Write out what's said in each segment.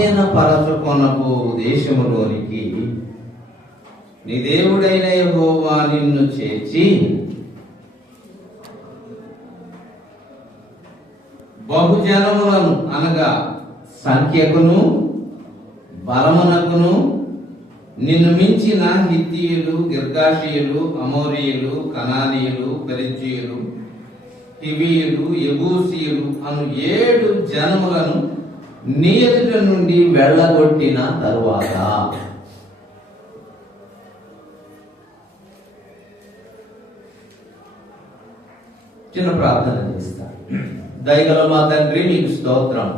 స్వాధీనపరచుకొనకు దేశములోనికి నీ దేవుడైన యెహోవా నిన్ను చేర్చి బహుజనములను అనగా సంఖ్యకును బలమునకును నిన్ను మించిన హిత్తీయులు, గిర్గాషీయులు, అమోరీయులు, కనానీయులు, పెరిజీయులు, హివీయులు, యెబూసీయులు అను 7 జనములను నీ ఎదుట నుండి వెళ్ళగొట్టిన తరువాత చిన్న ప్రార్థన చేస్తా. దయగల మా తండ్రి, నీకు స్తోత్రం.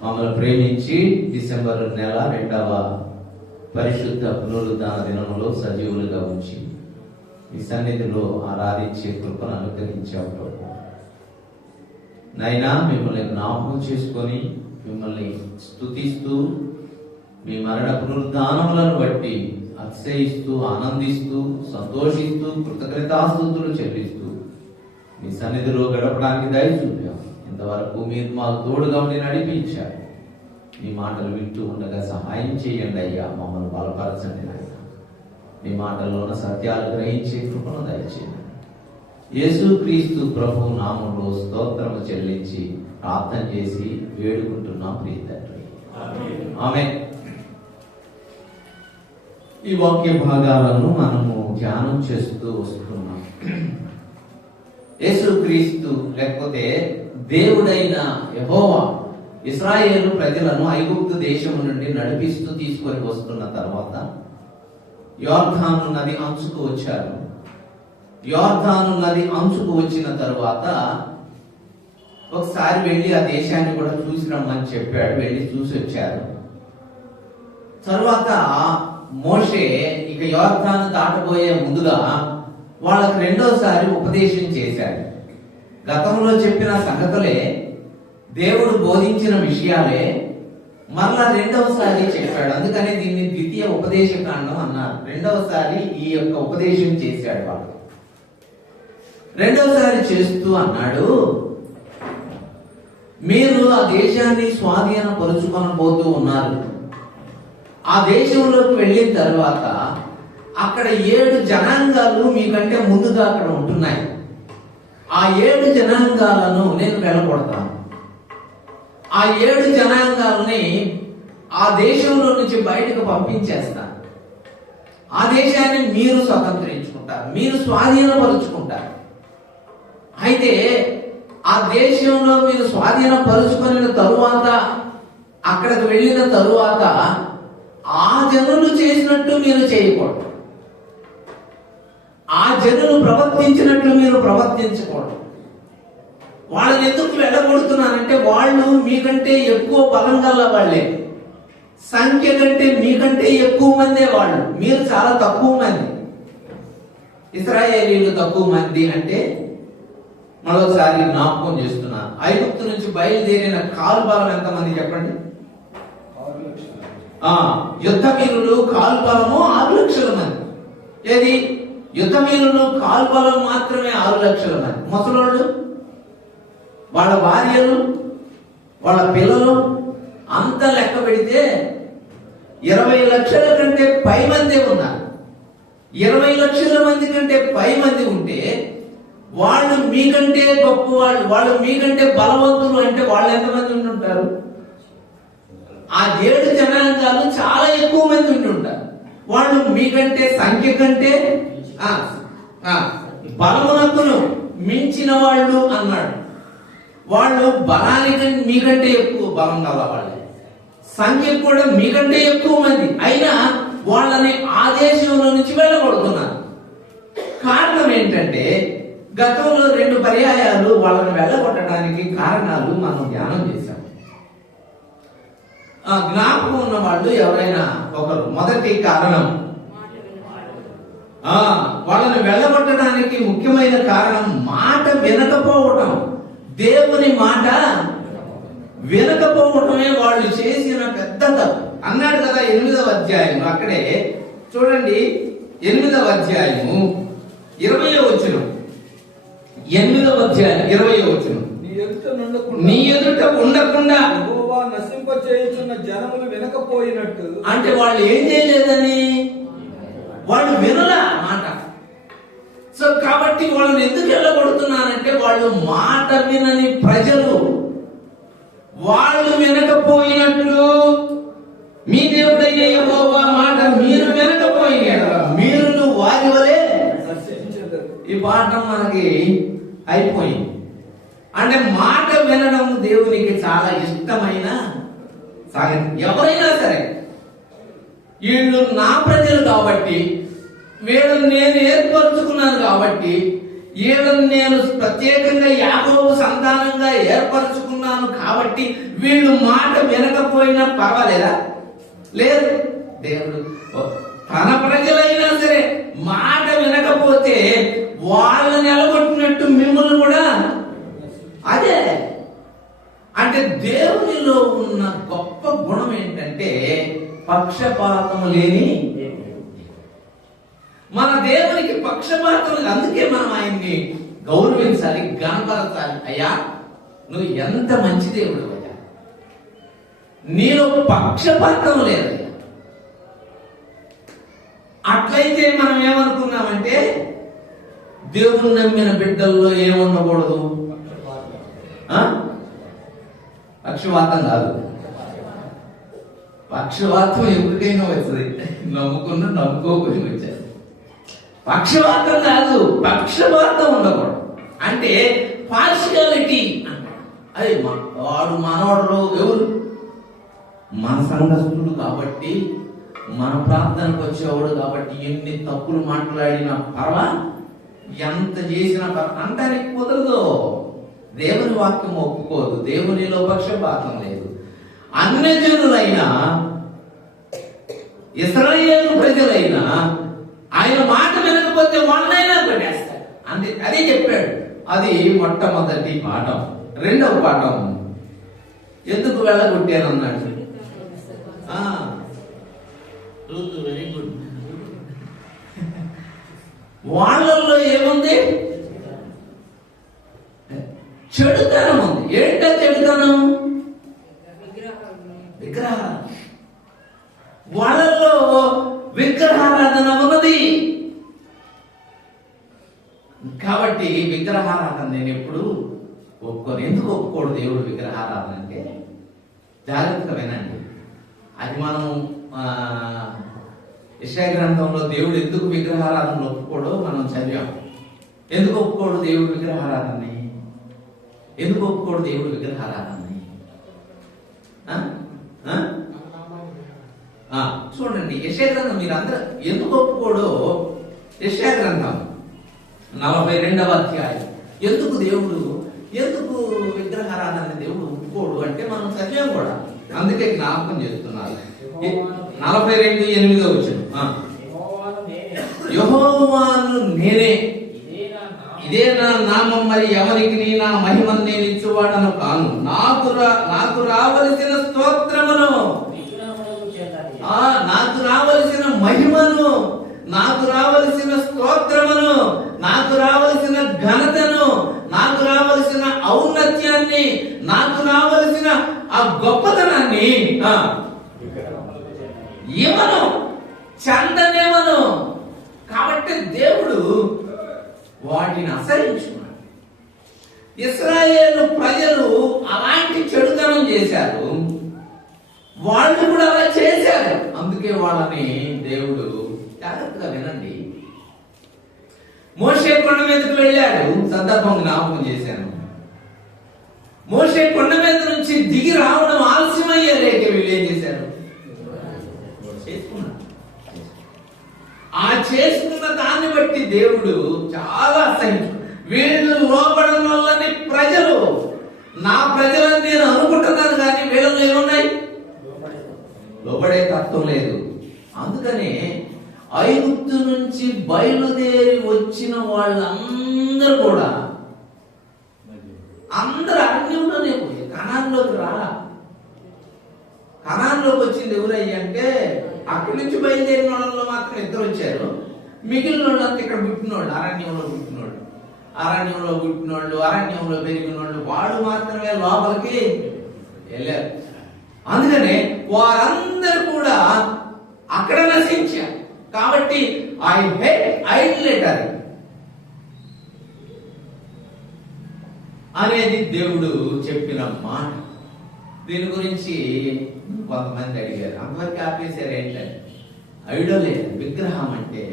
మమ్మల్ని ప్రేమించి డిసెంబర్ నెల 2వ పరిశుద్ధ పునరుద్ధాన దినములో సజీవులుగా ఉంచి మీ సన్నిధిలో ఆరాధించే కృపను అనుగ్రహించావు ప్రభు. నైనా మిమ్మల్ని జ్ఞాపకం చేసుకొని మిమ్మల్ని స్తుతిస్తూ మీ మరణ పునరుద్ధానములను బట్టి అతిశయిస్తూ, ఆనందిస్తూ, సంతోషిస్తూ, కృతజ్ఞతాస్తుతులు చెల్లిస్తూ మీ సన్నిధిలో గడపడానికి దయ చూపాం. ఇంతవరకు మీరు మాకు తోడుగా ఉండి నడిపించారు. మీ మాటలు వింటూ ఉండగా సహాయం చేయండి అయ్యా. మమ్మల్ని బలపరచండి నాయన. మీ మాటల్లో ఉన్న సత్యాలు గ్రహించే కృపను దయచేయండి. యేసుక్రీస్తు ప్రభు నామములో స్తోత్రము చెల్లించి ప్రార్థన చేసి వేడుకుంటున్నాం ప్రియ తండ్రి. ఆమేన్. ఈ వాక్య భాగాలను మనము ధ్యానం చేస్తూ వస్తున్నాం. యేసుక్రీస్తు లేకపోతే దేవుడైన యెహోవా ఇశ్రాయేలు ప్రజలను ఐగుప్తు దేశము నుండి నడిపిస్తూ తీసుకొని వస్తున్న తర్వాత యోర్దాను నది అంచుకు వచ్చారు. యోర్దాను నది అంచుకు వచ్చిన తరువాత ఒకసారి వెళ్ళి ఆ దేశాన్ని కూడా చూసి రమ్మని చెప్పాడు. వెళ్ళి చూసి వచ్చారు. తర్వాత మోషే ఇక యోర్దాను దాటబోయే ముందుగా వాళ్ళకి 2వసారి ఉపదేశం చేశాడు. గతంలో చెప్పిన సంగతులే, దేవుడు బోధించిన విషయాలే మరలా 2వసారి చెప్పాడు. అందుకనే దీన్ని ద్వితీయ ఉపదేశకాండం అన్నారు. 2వసారి ఈ యొక్క ఉపదేశం చేశాడు. వాళ్ళు 2వసారి చేస్తూ అన్నాడు, మీరు ఆ దేశాన్ని స్వాధీనపరుచుకొనబోతూ ఉన్నారు. ఆ దేశంలోకి వెళ్ళిన తర్వాత అక్కడ 7 జనాంగాలు మీకంటే ముందుగా అక్కడ ఉంటున్నాయి. ఆ 7 జనాంగాలను నేను వెళ్ళగొడతాను. ఆ 7 జనాంగాలని ఆ దేశంలో నుంచి బయటకు పంపించేస్తాను. ఆ దేశాన్ని మీరు స్వతంత్రించుకుంటారు, మీరు స్వాధీనపరుచుకుంటారు. అయితే ఆ దేశంలో మీరు స్వాధీనపరుచుకున్న తరువాత, అక్కడికి వెళ్ళిన తరువాత ఆ జనులు చేసినట్టు మీరు చేయకూడదు. ఆ జనులు ప్రవర్తించినట్లు మీరు ప్రవర్తించకూడదు. వాళ్ళని ఎందుకు వెళ్ళగొడుతున్నానంటే వాళ్ళు మీకంటే ఎక్కువ బలం గల వాళ్ళే. సంఖ్య కంటే మీకంటే ఎక్కువ మందే వాళ్ళు. మీరు చాలా తక్కువ మంది. ఇశ్రాయేలీలు తక్కువ మంది అంటే మరోసారి జ్ఞాపకం చేస్తున్నారు. ఐగుప్తు నుంచి బయలుదేరిన కాల్బలం ఎంతమంది చెప్పండి? యుద్ధ వీరులు కాల్బలము 6 లక్షల మంది. ఏది యుద్ధ వీరులు కాల్బలం మాత్రమే 6 లక్షల మంది. ముసలోళ్ళు, వాళ్ళ భార్యలు, వాళ్ళ పిల్లలు అంతా లెక్క పెడితే 20 లక్షల కంటే పై మంది ఉన్నారు. 20 లక్షల మంది కంటే పై మంది ఉంటే వాళ్ళు మీకంటే గొప్ప వాళ్ళు మీకంటే బలవంతులు అంటే వాళ్ళు ఎంతమంది ఉంటుంటారు? ఆ 7 జనాంగాలు చాలా ఎక్కువ మంది ఉంటుంటారు. వాళ్ళు మీకంటే సంఖ్య కంటే బలమునకును మించిన వాళ్ళు అన్నాడు. వాళ్ళు బలానికి మీకంటే ఎక్కువ బలం గల వాళ్ళే, సంఖ్య కూడా మీకంటే ఎక్కువ మంది. అయినా వాళ్ళని ఆ దేశంలో నుంచి వెళ్ళగొడుతున్నారు. కారణం ఏంటంటే గతంలో 2 పర్యాయాలు వాళ్ళని వెళ్ళగొట్టడానికి కారణాలు మనం ధ్యానం చేశాం. జ్ఞాపకం ఉన్న వాళ్ళు ఎవరైనా ఒకరు. మొదటి కారణం, వాళ్ళని వెళ్ళగొట్టడానికి ముఖ్యమైన కారణం మాట వినకపోవటం. దేవుని మాట వినకపోవటమే వాళ్ళు చేసిన పెద్ద తప్పు. అన్నాడు కదా 8వ అధ్యాయం. అక్కడే చూడండి, 8వ అధ్యాయము 20వ వచనం. 8వ అధ్యాయం 20వ వచనం. నీ ఎదుట ఉండకుండా నశింపచేయుచున్న జనములు వినకపోయినట్టు. అంటే వాళ్ళు ఏం చేయలేదని, వాళ్ళు వినలా మాట. సో కాబట్టి వాళ్ళని ఎందుకు వెళ్ళగొడుతున్నానంటే, వాళ్ళు మాట వినని ప్రజలు. వాళ్ళు వినకపోయినట్లు మీ దేవుడైన యెహోవా మాట మీరు వినకపోయినా మీరు వారి వలె. ఈ పాఠం మనకి అయిపోయింది. అంటే మాట వినడం దేవునికి చాలా ఇష్టమైన సంగతి. ఎవరైనా సరే వీళ్ళు నా ప్రజలు కాబట్టి, వీళ్ళని నేను ఏర్పరచుకున్నాను కాబట్టి, వీళ్ళని నేను ప్రత్యేకంగా యాకోబు సంతానంగా ఏర్పరచుకున్నాను కాబట్టి వీళ్ళు మాట వినకపోయినా పర్వాలేదా? లేదు. దేవుడు తన ప్రజలైనా సరే మాట వినకపోతే వాళ్ళని ఎలగొట్టినట్టు మిమ్మల్ని కూడా అదే. అంటే దేవునిలో ఉన్న గొప్ప గుణం ఏంటంటే పక్షపాతం లేని. మన దేవునికి పక్షపాతం లేదు. అందుకే మనం ఆయన్ని గౌరవించాలి, గణపరచాలి. అయ్యా నువ్వు ఎంత మంచి దేవుడు అయ్యా, నీలో పక్షపాతం లేదయ్యా. అట్లయితే మనం ఏమనుకున్నామంటే దేవుని నమ్మిన బిడ్డల్లో ఏముండకూడదు, పక్షపాతం కాదు. పక్షపాతం ఎవరికైనా వస్తుంది, నమ్ముకున్న నమ్ముకోకొని వచ్చారు. పక్షపాతం కాదు, పక్షపాతం ఉండకూడదు. అంటే పార్షియాలిటీ అంట. అదే వాడు మనవాడు ఎవరు, మన సంఘస్థుడు కాబట్టి, మన ప్రార్థనకు వచ్చేవాడు కాబట్టి ఎన్ని తప్పులు మాట్లాడినా పర్వా, ఎంత చేసినా అంటానికి కుదరదు. దేవుని వాక్యం ఒప్పుకోదు. దేవునిలో పక్షపాతం లేదు. అన్యజనులైనా ఇశ్రాయేలు ప్రజలైనా ఆయన మాట వినకపోతే వాళ్ళైనా కొట్టేస్తాడు. అదే చెప్పాడు. అది మొట్టమొదటి పాఠం. రెండవ పాఠం ఎందుకు వెళ్ళగొట్టానన్నాడు. Very good. వాళ్ళల్లో ఏముంది? చెడుతనం ఉంది. ఏంటో చెడుతనం? విగ్రహారాధన. వాళ్ళల్లో విగ్రహారాధన ఉన్నది. కాబట్టి విగ్రహారాధన నేను ఎప్పుడు ఒప్పుకోను. ఎందుకు ఒప్పుకోడు దేవుడు విగ్రహారాధన అంటే? జాగ్రత్తగా వినండి. అది మనం యెషయా గ్రంథంలో దేవుడు ఎందుకు విగ్రహారాధన ఒప్పుకోడో మనం చదివాం. ఎందుకు ఒప్పుకోడు దేవుడు విగ్రహారాధనని? ఎందుకు ఒప్పుకోడు దేవుడు విగ్రహారాధనని? చూడండి, యెషయా గ్రంథం మీరందరూ ఎందుకు ఒప్పుకోడో యెషయా గ్రంథం 42వ అధ్యాయం. ఎందుకు దేవుడు విగ్రహారాధన దేవుడు ఒప్పుకోడు అంటే మనం చదివాం కూడా. అందుకే జ్ఞాపకం చేస్తున్నారు. 42:8 వచ్చిన యెహోవాను నేనే, ఇదే నా నామం, మరి ఎవరికి నా మహిమను నేను ఇచ్చువాడను కాను. నాకు రావలసిన స్తోత్రమును, నాకు రావలసిన మహిమను, నాకు రావలసిన స్తోత్రమును, నాకు రావలసిన ఘనతను, నాకు రావలసిన ఔన్నత్యాన్ని, నాకు రావలసిన ఆ గొప్పతనాన్ని ఇవ్వను, చందనివ్వను. కాబట్టి దేవుడు వాటిని అసహించుకున్నాడు. ఇశ్రాయేలు ప్రజలు అలాంటి చెడుతనం చేశారు, వాళ్ళు కూడా అలా చేశారు. అందుకే వాళ్ళని దేవుడు, జాగ్రత్తగా వినండి, మోషే కొండ మీదకి వెళ్ళాడు. సందర్భం జ్ఞాపకం చేశాను. మోషే కొండ మీద నుంచి దిగి రావడం ఆలస్యమయ్యే రేఖ వీళ్ళు ఏం చేశారు? ఆ చేసుకున్న దాన్ని బట్టి దేవుడు చాలా అసహించు. వీళ్ళు లోపడం వల్లని ప్రజలు, నా ప్రజలని నేను అనుకుంటున్నాను కానీ వీళ్ళలో ఏమున్నాయి? లోబడే తత్వం లేదు. అందుకనే ఐగుప్తు నుంచి బయలుదేరి వచ్చిన వాళ్ళందరూ కూడా అందరూ అరణ్యంలోనే పోయి కనాన్లోకి రాలా. కనాన్లోకి వచ్చింది ఎవరయ్యి అంటే అక్కడి నుంచి బయలుదేరిన వాళ్ళలో మాత్రం ఇద్దరు వచ్చారు. మిగిలిన వాళ్ళంతా ఇక్కడ పుట్టినోళ్ళు, అరణ్యంలో పుట్టినోళ్ళు, అరణ్యంలో పెరిగిన వాళ్ళు మాత్రమే లోపలికి వెళ్ళారు. అందుకనే వారందరూ కూడా అక్కడ నశించారు. కాబట్టి ఐ హేట్ ఐడలేటరీ అనేది దేవుడు చెప్పిన మాట. దీని గురించి కొంతమంది అడిగారు, అంతవరకు ఆపేశారు. ఏంటంటే ఐడలే విగ్రహం అంటే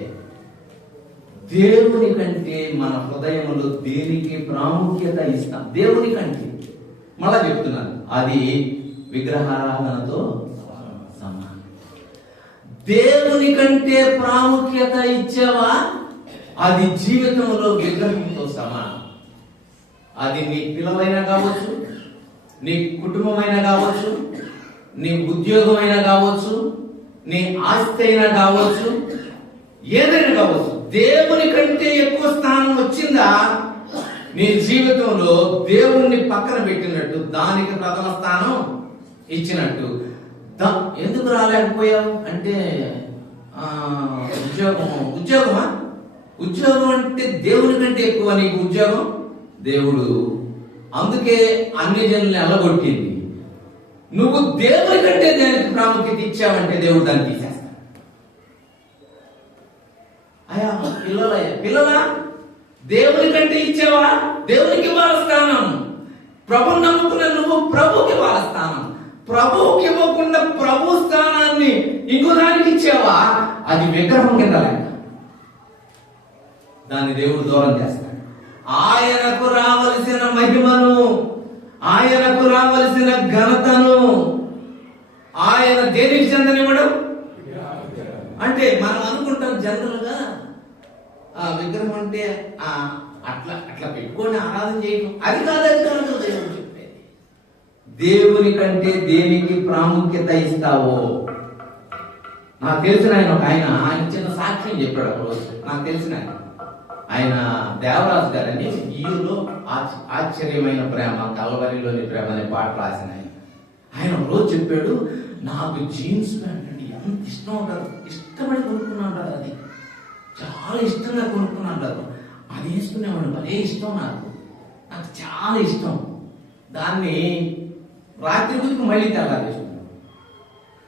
దేవుని కంటే మన హృదయంలో దేనికి ప్రాముఖ్యత ఇస్తాం? దేవుని కంటే. మళ్ళా చెప్తున్నాను, అది విగ్రహారాధనతో సమానం. దేవుని కంటే ప్రాముఖ్యత ఇచ్చావా, అది జీవితంలో విగ్రహంతో సమానం. అది నీ పిల్లలైనా కావచ్చు, నీ కుటుంబమైనా కావచ్చు, నీ ఉద్యోగమైనా కావచ్చు, నీ ఆస్తి అయినా కావచ్చు, ఏదైనా కావచ్చు. దేవుని కంటే ఎక్కువ స్థానం వచ్చిందా నీ జీవితంలో, దేవుణ్ణి పక్కన పెట్టినట్టు, దానికి ప్రథమ స్థానం ఇచ్చినట్టు. ఎందుకు రాలేకపోయావు అంటే ఉద్యోగమా? ఉద్యోగం అంటే దేవుని కంటే ఎక్కువ నీకు ఉద్యోగం. దేవుడు అందుకే అన్ని జనుల్ని అల్లగొట్టింది. నువ్వు దేవుని కంటే దానికి ప్రాముఖ్యత ఇచ్చావంటే దేవుడు దాన్ని తీసేస్తాడు. అయ్యా పిల్లలా దేవుని కంటే ఇచ్చావా? దేవునికి ఇవ్వాలి స్థానం. ప్రభుని నమ్ముకున్న నువ్వు ప్రభుకి ఇవ్వాలి స్థానం. ప్రభువుకి ఇవ్వకుండా ప్రభు స్థానాన్ని ఇంకో దానికి ఇచ్చావా, అది విగ్రహం కింద లెక్క. దాన్ని దేవుడు దూరం చేస్తాడు. ఆయనకు రావలసిన మహిమను, ఆయనకు రావలసిన ఘనతను ఆయన దేనికి చెందనివ్వడం. అంటే మనం అనుకుంటాం జనరల్ గా ఆ విగ్రహం అంటే అట్లా అట్లా పెట్టుకొని ఆరాధన చేయడం, అది కాదు దేవుడు చెప్పేది. దేవుని కంటే దేనికి ప్రాముఖ్యత ఇస్తావో. నాకు తెలిసిన ఆయన చిన్న సాక్ష్యం చెప్పాడు ఒక రోజు. నాకు తెలిసిన ఆయన దేవరాజు గారని ఈలో ఆశ్చర్యమైన ప్రేమ, కల్వరిలోని ప్రేమ అనే పాట రాసిన ఆయన ఒక రోజు చెప్పాడు, నాకు జీన్స్ ప్యాంట్ అంటే ఎంత ఇష్టం ఉంటారు, ఇష్టపడి కొనుక్కున్నా ఉంటారు. అది చాలా ఇష్టంగా కొనుక్కున్నా ఉంటారు. అది వేసుకునేవాడు భలే ఇష్టం. నాకు చాలా ఇష్టం. దాన్ని రాత్రి ఉతికి మళ్ళీ తెల్లారి వేసుకున్నాను.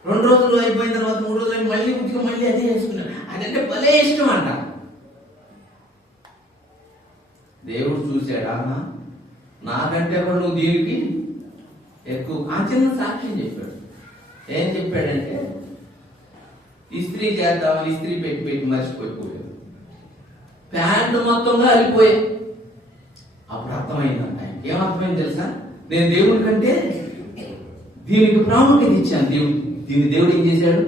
2 రోజులు అయిపోయిన తర్వాత 3 రోజులు మళ్ళీ ఉతికి మళ్ళీ అదే వేసుకున్నాను. అదంటే భలే ఇష్టం అంట. దేవుడు చూశాడా, నాకంటే కూడా నువ్వు దీనికి ఎక్కువ. ఆ చిన్న సాక్ష్యం చెప్పాడు. ఏం చెప్పాడంటే, ఇస్త్రీ చేద్దాం, ఇస్త్రీ పెట్టి మర్చిపోయిపోయాడు. ప్యాంటు మొత్తంగా వెళ్ళిపోయాయి. అప్పుడు అర్థమైందంట. ఏమర్థమైంది తెలుసా? నేను దేవుడి కంటే దీనికి ప్రాముఖ్యత ఇచ్చాను. దేవుడు ఏం చేశాడు?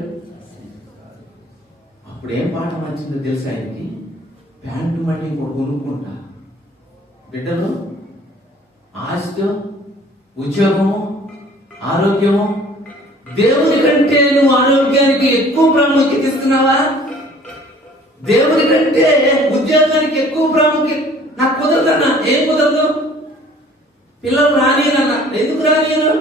అప్పుడు ఏం పాఠం వచ్చిందో తెలుసా ఆయనకి? ప్యాంటు మళ్ళీ ఇంకోటి కొనుక్కుంటా. బిడ్డలు, ఆస్తి, ఉద్యోగము, ఆరోగ్యము, దేవుని కంటే నువ్వు ఆరోగ్యానికి ఎక్కువ ప్రాముఖ్యత ఇస్తున్నావా? దేవుని కంటే ఉద్యోగానికి ఎక్కువ ప్రాముఖ్యత. నాకు కుదరదన్నా. ఏం కుదరదు? పిల్లలు రానియనన్నా. ఎందుకు రానియను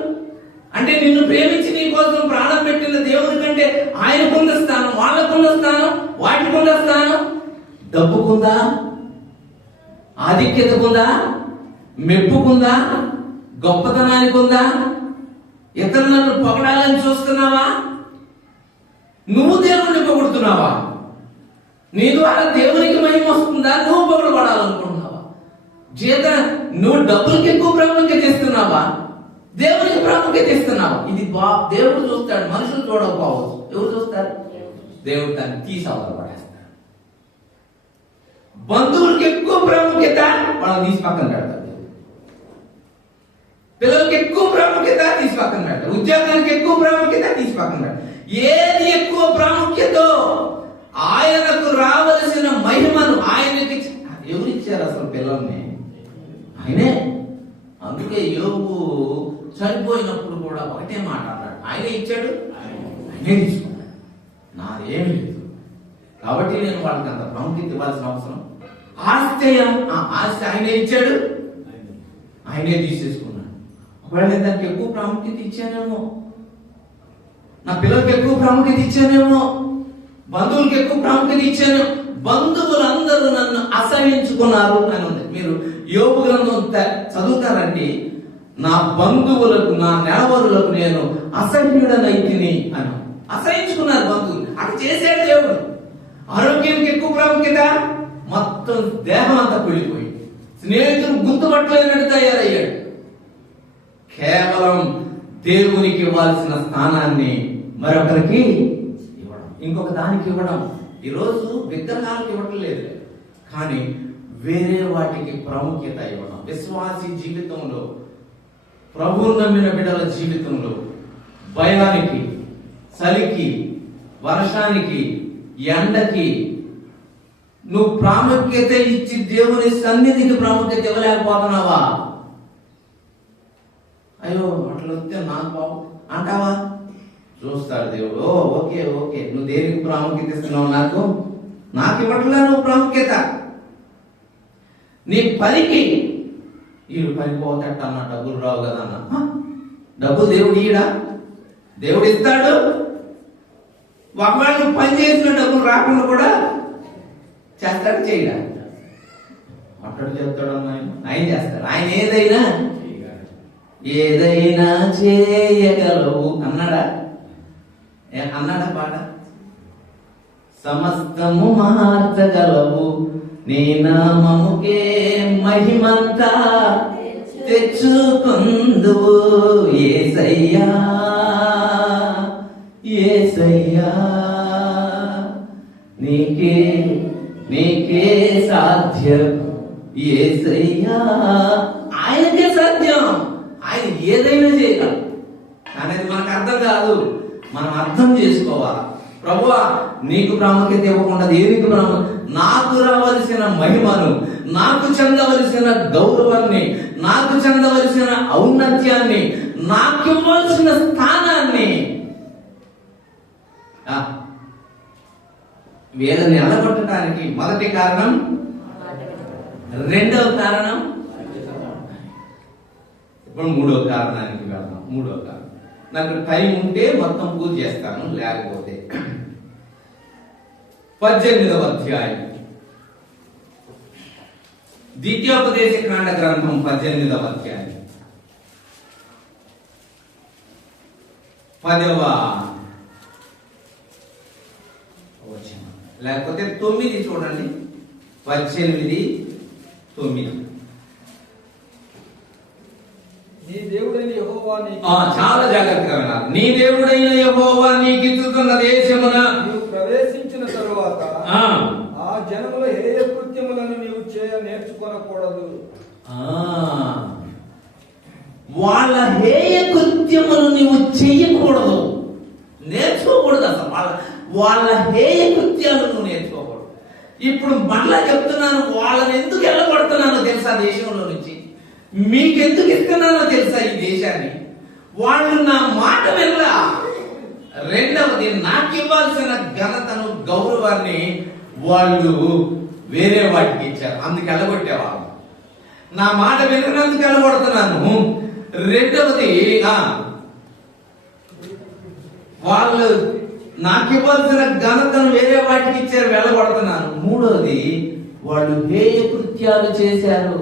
అంటే, నిన్ను ప్రేమించి నీ కోసం ప్రాణం పెట్టిన దేవుని కంటే ఆయనకున్న స్థానం, వాళ్ళకున్న స్థానం, వాటికున్న స్థానం. డబ్బుకుందా, ఆధిక్యతకుందా, మెప్పుకుందా, గొప్పతనానికి ఉందా? ఇతరులను పొగడాలని చూస్తున్నావా? నువ్వు దేవుణ్ణి పొగుడుతున్నావా? నీ ద్వారా దేవునికి మహిమ వస్తుందా? నువ్వు పొగడబడాలనుకుంటున్నావా? నువ్వు డబ్బులకి ఎక్కువ ప్రాముఖ్యత ఇస్తున్నావా? దేవునికి ప్రాముఖ్యత ఇస్తున్నావా? ఇది దేవుడు చూస్తాడు, మనుషులు చూడకపోవచ్చు. ఎవరు చూస్తారు? దేవుడు దాన్ని తీసి అవతల పడేస్తాడు. బంధువులకి ఎక్కువ ప్రాముఖ్యత, వాళ్ళని తీసి పక్కన పెడతాడు. పిల్లలకి ఎక్కువ ప్రాముఖ్యత, తీసి పక్కన పెడతాడు. ఉద్యోగానికి ఎక్కువ ప్రాముఖ్యత, తీసి పక్కన పెడతాడు. ఏది ఎక్కువ ప్రాముఖ్యత? ఆయనకు రావలసిన మహిమను ఆయనకి ఎవరిచ్చారు? అసలు పిల్లల్ని ఆయనే. అందుకే యోబు చనిపోయినప్పుడు కూడా ఒకటే మాట అన్నాడు, ఆయనే ఇచ్చాడు, ఆయనే తీసుకున్నాడు, నాదేం లేదు. కాబట్టి నేను వాళ్ళకి అంత ప్రాముఖ్యత ఇవ్వాల్సిన అవసరం. ఆస్తి ఆయనే ఇచ్చాడు, ఆయనే తీసేసుకున్నాడు. ఒకవేళ దానికి ఎక్కువ ప్రాముఖ్యత ఇచ్చానేమో, నా పిల్లలకి ఎక్కువ ప్రాముఖ్యత ఇచ్చానేమో, బంధువులకి ఎక్కువ ప్రాముఖ్యత ఇచ్చాను. బంధువులందరూ నన్ను అసహించుకున్నారు అని ఉంది. మీరు యోబు గ్రంథం చదువుతారండి. నా బంధువులకు, నా నెలవరులకు నేను అసహ్యుడనైతిని అని అసహించుకున్నారు బంధువులు. అటు చేశాడు దేవుడు. ఆరోగ్యానికి ఎక్కువ ప్రాముఖ్యత, మొత్తం దేహం అంతా కుళ్ళిపోయి స్నేహితులు గుర్తుపట్టలేనట్టు తయారయ్యాడు. కేవలం దేవునికి ఇవ్వాల్సిన స్థానాన్ని మరొకరికి ఇవ్వడం, ఇంకొక దానికి ఇవ్వడం. ఈరోజు విగ్రహాలకు ఇవ్వటం లేదు, కానీ వేరే వాటికి ప్రాముఖ్యత ఇవ్వడం. విశ్వాసి జీవితంలో, ప్రభువును నమ్మిన బిడ్డల జీవితంలో భయానికి, చలికి, వర్షానికి, ఎండకి నువ్వు ప్రాముఖ్యత ఇచ్చి దేవుని సన్నిధికి ప్రాముఖ్యత ఇవ్వలేకపోతున్నావా? అయ్యో అట్లా వస్తే నాకు బాబు అంటావా? చూస్తాడు దేవుడు. ఓకే ఓకే, నువ్వు దేనికి ప్రాముఖ్యత ఇస్తున్నావు? నాకు ఇవ్వట్లా నువ్వు ప్రాముఖ్యత. నీ పనికి, వీడు పని పోతట అన్న, డబ్బులు రావు కదా అన్న. డబ్బు దేవుడు ఈడా, దేవుడు ఇస్తాడు. ఒకవేళ నువ్వు పని చేసిన డబ్బులు రాకుండా కూడా చేస్తాడు, చేయడా? అట్టడు చెప్తాడు అన్న, ఆయన చేస్తాడు. ఆయన ఏదైనా చేయగలవు అన్నాడా? అన్నాడా పాట? సమస్తము మార్చగలవు, నీ నామముకే మహిమంతా తెచ్చుకుందువు యేసయ్యా, యేసయ్యా, నీకే సాధ్యం యేసయ్యా. ఆయనకే సాధ్యం. ఆయన ఏదైనా చేయగలడు. అనేది మనకు అర్థం కాదు, మనం అర్థం చేసుకోవాలి. ప్రభువా, నీకు ప్రాముఖ్యత ఇవ్వకుండా దేనికి ప్రాముఖ్యత? నాకు రావలసిన మహిమను, నాకు చెందవలసిన గౌరవాన్ని, నాకు చెందవలసిన ఔన్నత్యాన్ని, నాకు ఇవ్వాల్సిన స్థానాన్ని వీళ్ళని ఎలగొట్టడానికి మొదటి కారణం. రెండవ కారణం. ఇప్పుడు మూడో కారణానికి వెళ్దాం. మూడో కారణం, నాకు టైం ఉంటే మొత్తం పూర్తి చేస్తాను, లేకపోతే 18వ అధ్యాయం ద్వితీయోపదేశ కాండ గ్రంథం 18వ అధ్యాయం 10వ వచనం, లేకపోతే 9 చూడండి. 18, 9. నీ దేవుడైన యెహోవా చాలా జాగ్రత్తగా వినాలి. నీ దేవుడైన యెహోవా నీకు ఇచ్చుతున్న దేశమున నీవు ప్రవేశించిన తరువాత ఆ జనముల హేయ కృత్యములను నీవు చేయ నేర్చుకొనకూడదు. వాళ్ళ హేయ కృత్యములు నీవు చెయ్యకూడదు, నేర్చుకోకూడదు. అసలు వాళ్ళ హేయ కృత్యాలు నువ్వు నేర్చుకోకూడదు. ఇప్పుడు మళ్ళా చెప్తున్నాను, వాళ్ళని ఎందుకు వెళ్ళగొడుతున్నానో తెలుసా దేశంలో నుంచి? మీకెందుకు ఇస్తున్నానో తెలుసా ఈ దేశాన్ని? వాళ్ళు నా మాట వినలా. రెండవది, నాకు ఇవ్వాల్సిన ఘనతను, గౌరవాన్ని వాళ్ళు వేరే వాటికి ఇచ్చారు, అందుకు వెళ్ళగొట్టేవాళ్ళు. నా మాట విననందుకు వెళ్ళగొడుతున్నాను. రెండవది, వాళ్ళు నాకు ఇవ్వాల్సిన ఘనతను వేరే వాటికి ఇచ్చారు, వెళ్ళగొడుతున్నాను. మూడవది, వాళ్ళు హేయ కృత్యాలు చేశారు.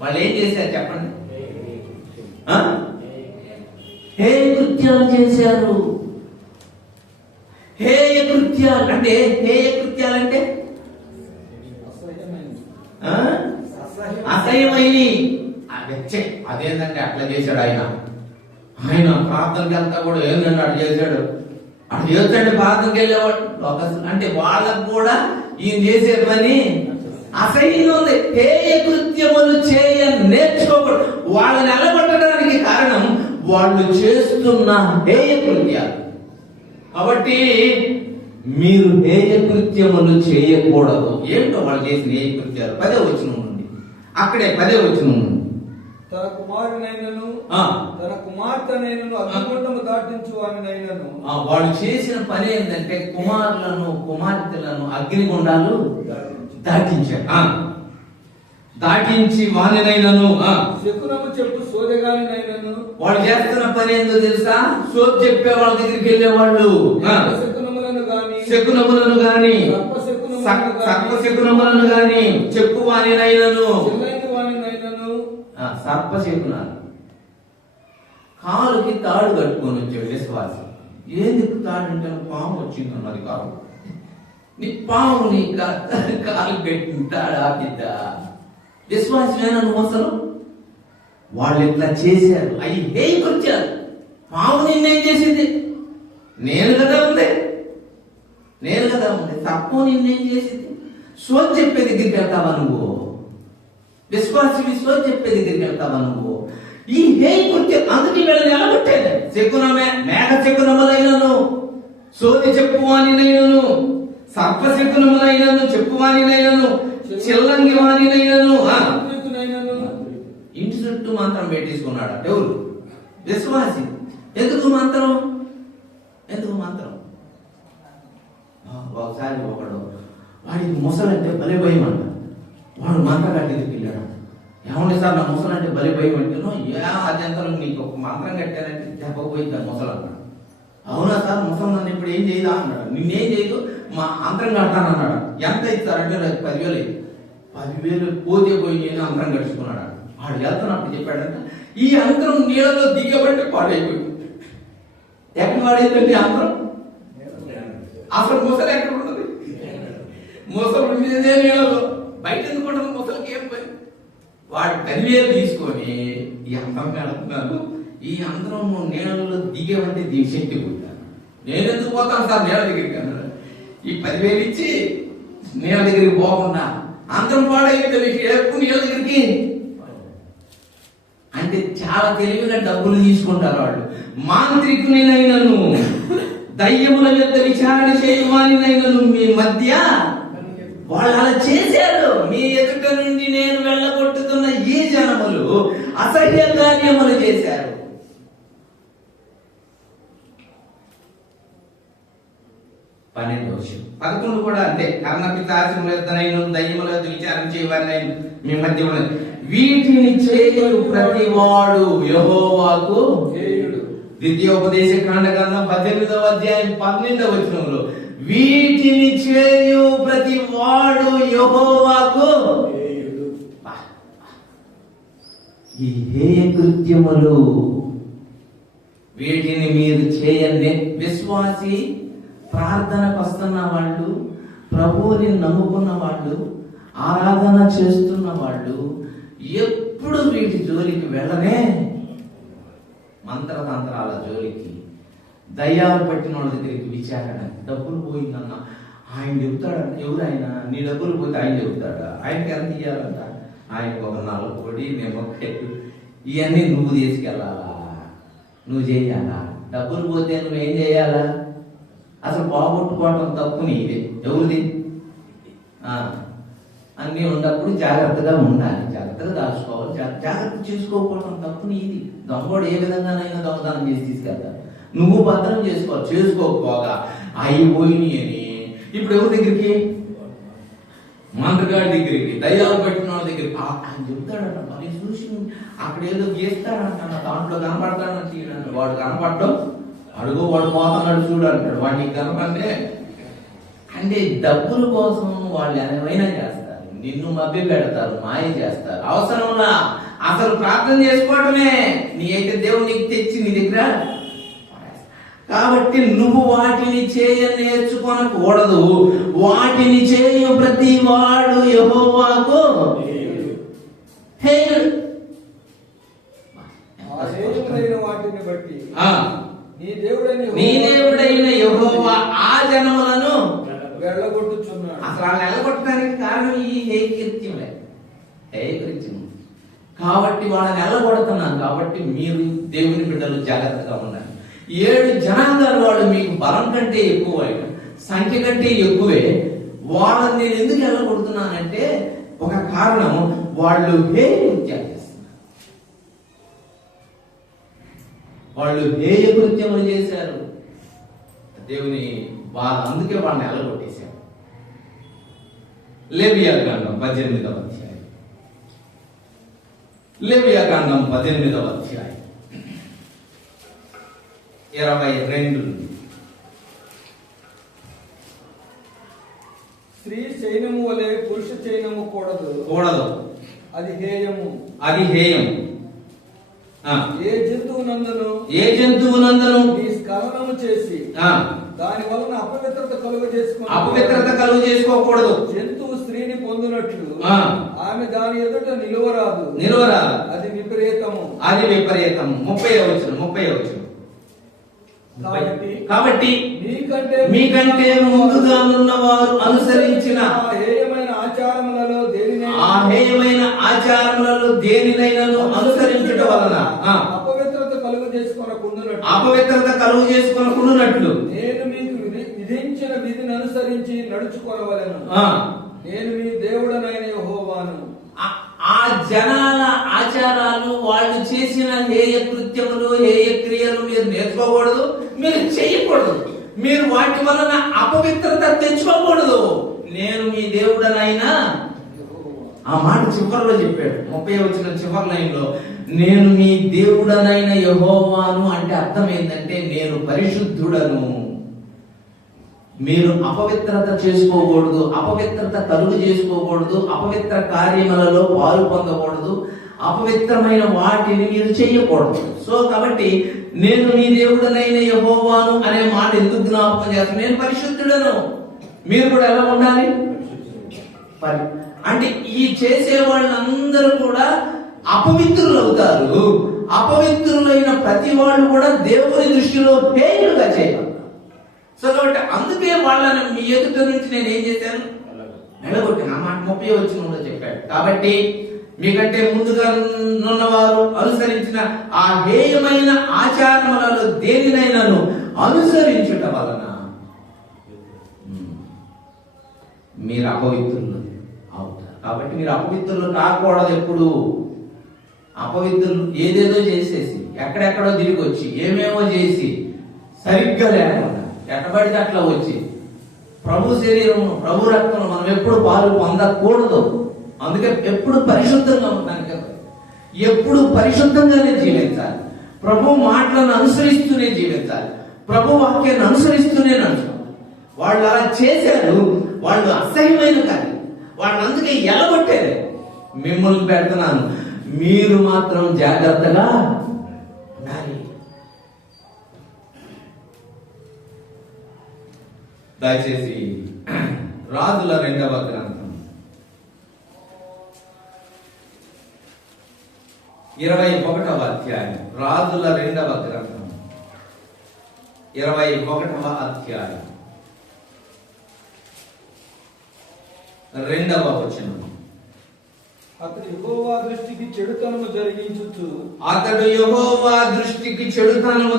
వాళ్ళు ఏం చేశారు చెప్పండి? హేయ కృత్యాలు చేశారు. హేయ కృత్యాలు అంటే, అసహ్యమైనవి. అదేంటంటే అట్లా చేశాడు ఆయన ప్రార్థనకి వెళ్తా కూడా ఏంటంటే అట్లా చేశాడు, అట్లా చేస్తాడు. ప్రార్థనకి వెళ్ళేవాడు అంటే వాళ్ళకు కూడా ఈయన చేసే పని అసహ్యం ఉంది. హేయ కృత్యములు చేయ నేర్చుకోకూడదు. వాళ్ళని నిలబెట్టడానికి కారణం వాళ్ళు చేస్తున్న హేయ కృత్యాలు. కాబట్టి మీరు హేయ కృత్యములు చేయకూడదు. ఏంటో వాళ్ళు చేసిన హేయ కృత్యాలు? 10వ వచనం నుండి, అక్కడే 10వ వచనం నుండి. తన కుమారునైనను తన కుమార్తెనైనను అగ్నిగుండము దాటించు వానినైనను. వాళ్ళు చేసిన పని ఏంటంటే కుమారులను, కుమార్తెలను అగ్నిగుండాలు దాటించారు. దాటించి వానినైనను శకునము చెప్పు సోదెగానినైనను. వాళ్ళు చేస్తున్న పని ఏందో తెలుసా? సోది చెప్పే వాళ్ళ దగ్గరికి వెళ్ళేవాళ్ళు. శకునములను గాని, సర్పశకునములను గాని చెప్పు వానినైనను, సర్పశకునాలు. కాలుకి తాడు కట్టుకొని వచ్చాడు విశ్వాసి. ఎందుకు తాడు అంటే పాము వచ్చిందన్నది కాదు. నీ పాము నీ కాలు పెట్టిన తాడు ఆపిద్దా? విశ్వాసమేనా నువ్వు అసలు? వాళ్ళు ఇట్లా చేశారు, అవి హేయపరిచారు. పాము నిన్నేం చేసింది? నేను కదా ఉంది. తక్కువ నిన్నేం చేసింది? సోది చెప్పే దగ్గరికి వెళ్తావా నువ్వు? విశ్వాసి చెప్పే దగ్గరికి వెళ్తావా నువ్వు? ఈ హేయకృత్యం అందుకే వీళ్ళని ఎలగొట్టేది. శకునమే, మేఘ శకునములైనను, సోది చెప్పువానినైనను, సర్ప శకునములైనను, చెప్పువానినైనను, చిల్లంగి వానినైనను, ఇంటి చుట్టూ మంత్రం పెట్టేసుకున్నాడు. ఎవరు? విశ్వాసి. ఎందుకు మంత్రం? ఒకసారి ఒకడు, వాడికి ముసలంటే భలే భయం అంట. వాడు మంత్రం కట్టేందుకు వెళ్ళాడు. ఏమండి సార్, నా ముసలంటే భలే భయం అంటేను, అదంతరం నీకు ఒక మంత్రం కట్టానంటే దెబ్బపోయింది ముసలు అన్నాడు. అవునా సార్, ముసలు నన్ను ఇప్పుడు ఏం చేయదా అన్నాడు. నిన్నేం చేయదు, మా అంతరం కట్టాను అన్నాడు. ఎంత ఇస్తారంటే నాకు 10,000. 10,000 పోతే పోయి నేను అంతరం గడుచుకున్నాడు. వాడు వెళ్తున్నప్పుడు చెప్పాడంటే, ఈ అంతరం నీళ్ళలో దిగబట్టి పాడైపోయింది. ఎక్కడ పాడైందంటే అంతరం? అసలు ముసలు ఎక్కడ ఉండదు? ముసలు ఉండేదే నీళ్ళలో. బయట ఎందుకుంటే ముసలికి ఏం పోయి వాడు 10,000 తీసుకొని ఈ అంతరం వెళ్తున్నాను. ఈ అంతరం నీళ్ళలో దిగేవంటే శక్తి పోతాను. నేను ఎందుకు పోతాను సార్ నీళ్ళ దగ్గరికి అన్నాడు. ఈ 10,000 ఇచ్చి నీళ్ళ దగ్గరికి పోకుండా అంతరం పాడైంది మీకు ఎప్పుడు నీళ్ళ దగ్గరికి అంటే చాలా తెలివిగా డబ్బులు తీసుకుంటారు వాళ్ళు. మాంత్రికునినైనను, దయ్యముల యొక్క విచారణ చేయవానినైనను మీ మధ్య వాళ్ళు అలా చేశారు. మీ ఎదుట నుండి నేను వెళ్ళగొట్టుతున్న ఈ జనములు అసహ్య కార్యములు చేశారు. పని దోషం 11 కూడా అంతే. కర్ణపిశాచముల యొద్దనైను, దయ్యముల యొద్ద విచారణ చేయవారినైను మీ మధ్య ఉన్నది. వీటిని చేయు ప్రతివాడు యెహోవాకు హేయుడు. ద్వితీయోపదేశ కాండ గ్రంథం 18వ అధ్యాయం 12వ వచనంలో వీటిని చేయు ప్రతి వాడు యెహోవాకు హేయుడు. ఈ హేయ కృత్యములు వీటిని మీరు చేయండి. విశ్వాసి, ప్రార్థనకు వస్తున్న వాళ్ళు, ప్రభువుని నమ్ముకున్న వాళ్ళు, ఆరాధన చేస్తున్న వాళ్ళు ఎప్పుడు వీటి జోలికి వెళ్ళనే. మంత్రతంత్రాల జోలికి, దయ్యాలు పట్టిన వాళ్ళ దగ్గరికి విచారణ. డబ్బులు పోయిందన్న ఆయన చెబుతాడంట. ఎవరైనా నీ డబ్బులు పోతే ఆయన చెబుతాడా? ఆయనకి ఎంత ఇయ్యాలంట? ఆయనకు ఒక 4 కోడి, నిమ్మకాయలు, ఇవన్నీ నువ్వు తీసుకెళ్ళాలా? నువ్వు చేయాలా? డబ్బులు పోతే నువ్వేం చేయాలా? అసలు బాగొట్టుకోవటం తప్పు నీదే. ఎవరిది? అన్నీ ఉన్నప్పుడు జాగ్రత్తగా ఉండాలి, జాగ్రత్తగా దాచుకోవాలి. జాగ్రత్త చేసుకోకపోవడం తప్పు నీది. దొంగోడు ఏ విధంగానైనా దొంగతనం చేసి తీసుకెళ్తాడు. నువ్వు భద్రం చేసుకోవాలి. చేసుకోకపోగా అయిపోయినాయి అని ఇప్పుడు ఎవరి దగ్గరికి? మంత్రగాడి దగ్గరికి, దయ్యాలు పట్టిన వాళ్ళ దగ్గరికి. ఆయన చెప్తాడంట, మరి చూసి అక్కడ ఏదో చేస్తాడంట, దాంట్లో కనపడతాడంట. వాడు కనపడటం, అడుగు వాడు పోతున్నాడు చూడు అంటాడు. వాడిని కనపడే అంటే డబ్బుల కోసం వాళ్ళు ఏమైనా చేస్తారు. నిన్ను మభ్య పెడతారు, మాయ చేస్తారు. అవసరంలా అసలు ప్రార్థన చేసుకోవడమే. నీ అయితే దేవుడు నీకు తెచ్చి నీ దగ్గర. కాబట్టి నువ్వు వాటిని చేయ నేర్చుకోనకూడదు. వాటిని చేయు ప్రతి వాడు యెహోవాకు హేయుడు. వాటిని బట్టి నీ దేవుడైన యెహోవా ఆ జనములను వెళ్ళగొట్టుచున్నాడు. అసలు వాళ్ళు వెళ్ళగొట్టడానికి కారణం ఈ హేయకృత్యములే. కాబట్టి వాళ్ళని వెళ్ళగొడుతున్నాను. కాబట్టి మీరు దేవుని బిడ్డలు జాగ్రత్తగా ఉండాలి. 7 జనాంగాలు వాళ్ళు మీకు బలం కంటే ఎక్కువ, సంఖ్య కంటే ఎక్కువే. వాళ్ళని నేను ఎందుకు వెళ్ళగొడుతున్నానంటే ఒక కారణం, వాళ్ళు హేయకృత్యాలు చేస్తున్నారు. వాళ్ళు హేయకృత్యములు చేశారు. దేవుని అందుకే వాళ్ళని వెళ్ళగొట్టేశారు. లేవియాకాండం 18వ అధ్యాయం. లేవియాకాండం 18వ అధ్యాయం 22 నుండి. స్త్రీ చైనము వలె పురుష చైనము కూడదు. కూడదు. అది హేయము. అది హేయం. ఏ జంతువునందును నీ స్ఖలనము చేసి దాని వలన అపవిత్రత కలుగు చేసుకోకూడదు. జంతువు స్త్రీని పొందినట్లు ఆమె దాని ఎదుట నిలువరాదు. అది విపరీతము. 30వ వచనం. కాబట్టి మీకంటే ముందుగా ఉన్నవారు అనుసరించిన హేయమైన ఆచారములలో దేనినైనాను అనుసరించుట వలన అపవిత్రత కలుగు చేసుకొనకుండునట్లు నేను మీకు విధించిన విధిని అనుసరించి నడుచుకొనవలెను. నేను మీ దేవుడనైన యెహోవాను. ఆ జనాల ఆచారాలు, వాళ్ళు చేసిన హేయ కృత్యములు, హేయ క్రియలు మీరు నేర్చుకోకూడదు, మీరు చేయకూడదు. మీరు వాటి వలన అపవిత్రత తెచ్చుకోకూడదు. నేను మీ దేవుడనైనా ఆ మాట చివరిలో చెప్పాడు. 30వ వచనం చివరి లైన్లో నేను మీ దేవుడనైన యెహోవాను అంటే అర్థం ఏంటంటే నేను పరిశుద్ధుడను. మీరు అపవిత్రత చేసుకోకూడదు, అపవిత్రత కలుగు చేసుకోకూడదు, అపవిత్ర కార్యములలో పాలు పొందకూడదు, అపవిత్రమైన వాటిని మీరు చేయకూడదు. సో కాబట్టి నేను మీ దేవుడనైన యెహోవాను అనే మాట ఎందుకు జ్ఞాపకం చేస్తాను? నేను పరిశుద్ధుడను. మీరు కూడా ఎలా ఉండాలి? అంటే ఈ చేసే వాళ్ళందరూ కూడా అపవిత్రులు అవుతారు. అపవిత్రులైన ప్రతి వాళ్ళు కూడా దేవుని దృష్టిలో హేయులుగా చేయాలి. సో కాబట్టి అందుకే వాళ్ళని మీ ఎదుట నుంచి నేను ఏం చేశాను? నిలగొట్టిన. ఆ మాట 30వ వచనంలో చెప్పాడు. కాబట్టి మీకంటే ముందుగా ఉన్నవారు అనుసరించిన ఆ హేయమైన ఆచారములలో దేనినైనాను అనుసరించుట వలన మీరు అపవిత్రులు అవుతారు. కాబట్టి మీరు అపవిత్రులు కాకూడదు. ఎప్పుడు అపవిత్రులు ఏదేదో చేసేసి, ఎక్కడెక్కడో తిరిగి వచ్చి, ఏమేమో చేసి, సరిగ్గా లేకుండా ఎట్టబడితే అట్లా వచ్చి ప్రభు శరీరము, ప్రభు రక్తం మనం ఎప్పుడు పాలు పొందకూడదు. అందుకే ఎప్పుడు పరిశుద్ధంగా ఉండడానికి, ఎప్పుడు పరిశుద్ధంగానే జీవించాలి. ప్రభు మాటలను అనుసరిస్తూనే జీవించాలి. ప్రభు వాక్యాన్ని అనుసరిస్తూనే నడుచుకోవాలి. వాళ్ళు అలా చేశారు, వాళ్ళు అసహ్యమైన కానీ వాళ్ళని అందుకే ఎలగొట్టారు. మిమ్మల్ని పెడుతున్నాను, మీరు మాత్రం జాగ్రత్తగా ఉండాలి. దయచేసి రాజుల 2వ గ్రంథం 21వ అధ్యాయం. రాజుల 2వ గ్రంథం 21వ అధ్యాయం 2వ వచనం. అతడు యెహోవా దృష్టికి చెడుతనము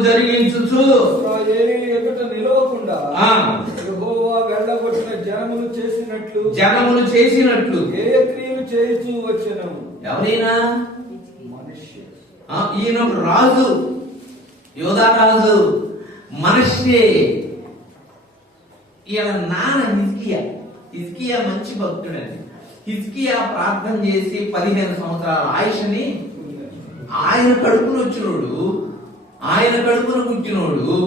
జరిగించుచు ఇశ్రాయేలీయుల ఎదుట నిలవకుండా యెహోవా వెళ్ళగొట్టిన జనములు చేసినట్లు హేయ క్రియలు చేయుచూ వచ్చెను. ఎవరైనా ఈయన రాజు, యోధా రాజు మనష్షే. ఈయన నాన్న హిజ్కియా మంచి భక్తుడండి. హిజ్కియా ప్రార్థన చేసి 15 సంవత్సరాల ఆయుష్ని ఆయన కడుపును పుట్టినోడు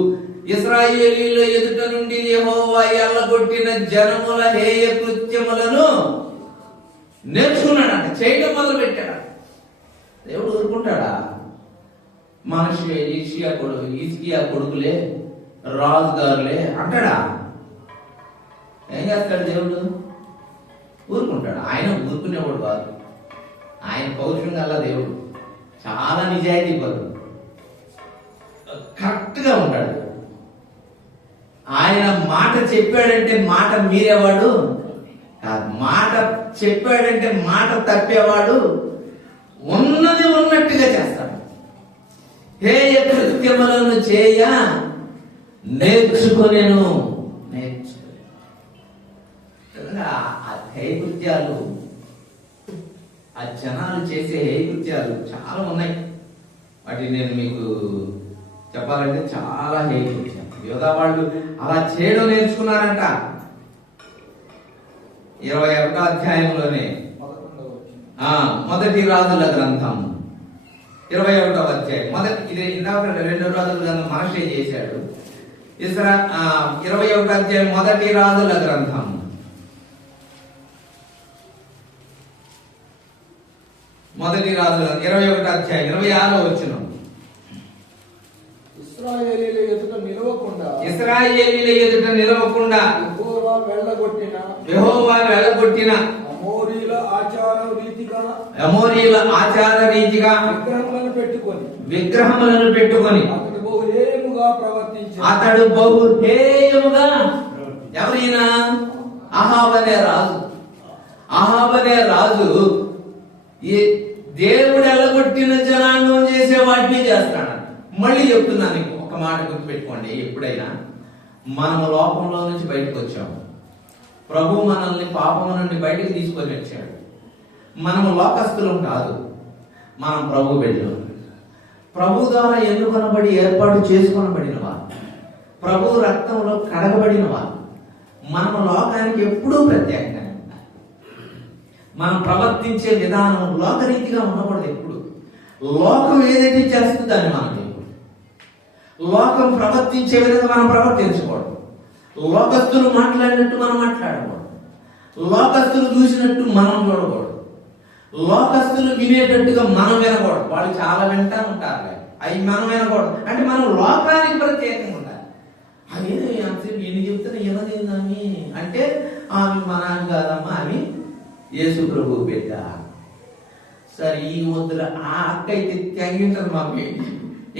ఇశ్రాయేలీయుల ఎదుట నుండి యెహోవా ఎల్లగొట్టిన జనముల హేయ కృత్యములను నేర్చుకున్నాడంట, చేయడం మొదలు పెట్టాడు. దేవుడు ఊరుకుంటాడా? మనష్షే, హిజ్కియా కొడుకులే, రాజుగారులే అంటాడా? ఏం చేస్తాడు దేవుడు? ఊరుకుంటాడు. ఆయన ఊరుకునేవాడు కాదు. ఆయన పౌరుషంగా అలా దేవుడు చాలా నిజాయితీ పరుడు, కరెక్ట్ గా ఉంటాడు. ఆయన మాట చెప్పాడంటే మాట మీరేవాడు కాదు. మాట చెప్పాడంటే మాట తప్పేవాడు ఉన్నది ఉన్నట్టుగా చేస్తాడు. హేయ కృత్యములను చేయ నేర్చుకొనేను. ఆ హేకృత్యాలు, ఆ జనాలు చేసే హేకృత్యాలు చాలా ఉన్నాయి. వాటిని నేను మీకు చెప్పాలంటే చాలా హేకృత్యాలు. యోధా వాళ్ళు అలా చేయడం నేర్చుకున్నారంట. 21వ అధ్యాయంలోనే మొదటి రాజుల గ్రంథం 21వ అధ్యాయం ఇది ఇందాక 2 రాజుల గ్రంథం మనష్షే చేశాడు. 21వ అధ్యాయం మొదటి రాజుల గ్రంథం 21వ అధ్యాయం 26వ వచనం. ఇశ్రాయేలీయుల ఎదుట నిలవకుండా యెహోవా వెళ్ళగొట్టిన అమోరీల ఆచార రీతిగా విగ్రహములను పెట్టుకొని అతడు బహుహేయముగా ఎవరైనా అహాబ్ అనే రాజు ఈ దేవుడు ఎల్లగొట్టిన జనాంగం చేసే వాటిని చేస్తాడు. మళ్ళీ చెప్తున్నాను, ఒక మాట గుర్తుపెట్టుకోండి. ఎప్పుడైనా మనము లోకంలో నుంచి బయటకు వచ్చాము, ప్రభు మనల్ని పాపము నుండి బయటకు తీసుకొని వచ్చాడు. మనము లోకస్తులం కాదు, మనం ప్రభు బిడ్డలు. ప్రభు ద్వారా ఎన్నుకొనబడి ఏర్పాటు చేసుకొనబడిన వారు, ప్రభు రక్తంలో కడగబడిన వారు. మనము లోకానికి ఎప్పుడూ ప్రత్యేకంగా ఉండాలి. మనం ప్రవర్తించే విధానం లోకరీతిగా ఉండకూడదు. ఎప్పుడు లోకం ఏదైతే చేస్తుందో దాన్ని మనం లోకం ప్రవర్తించే విధంగా మనం ప్రవర్తించకూడదు. లోకస్తులు మాట్లాడినట్టు మనం మాట్లాడకూడదు. లోకస్తులు చూసినట్టు మనం చూడకూడదు. లోకస్తులు వినేటట్టుగా మనం వినకూడదు. వాళ్ళు చాలా వింటా ఉంటారు, అవి మనం వినకూడదు. అంటే మనం లోకానికి ప్రత్యేకంగా ఉండాలి. అదే అంతసేపు ఎన్ని చెప్తున్నా ఏమదేందని అంటే ఆమె మా నాన్న కాదమ్మా, ఆమె యేసు ప్రభు బిడ్డ. సరే ఈ వద్దుల ఆ అక్క అయితే తెగింటది మాకు.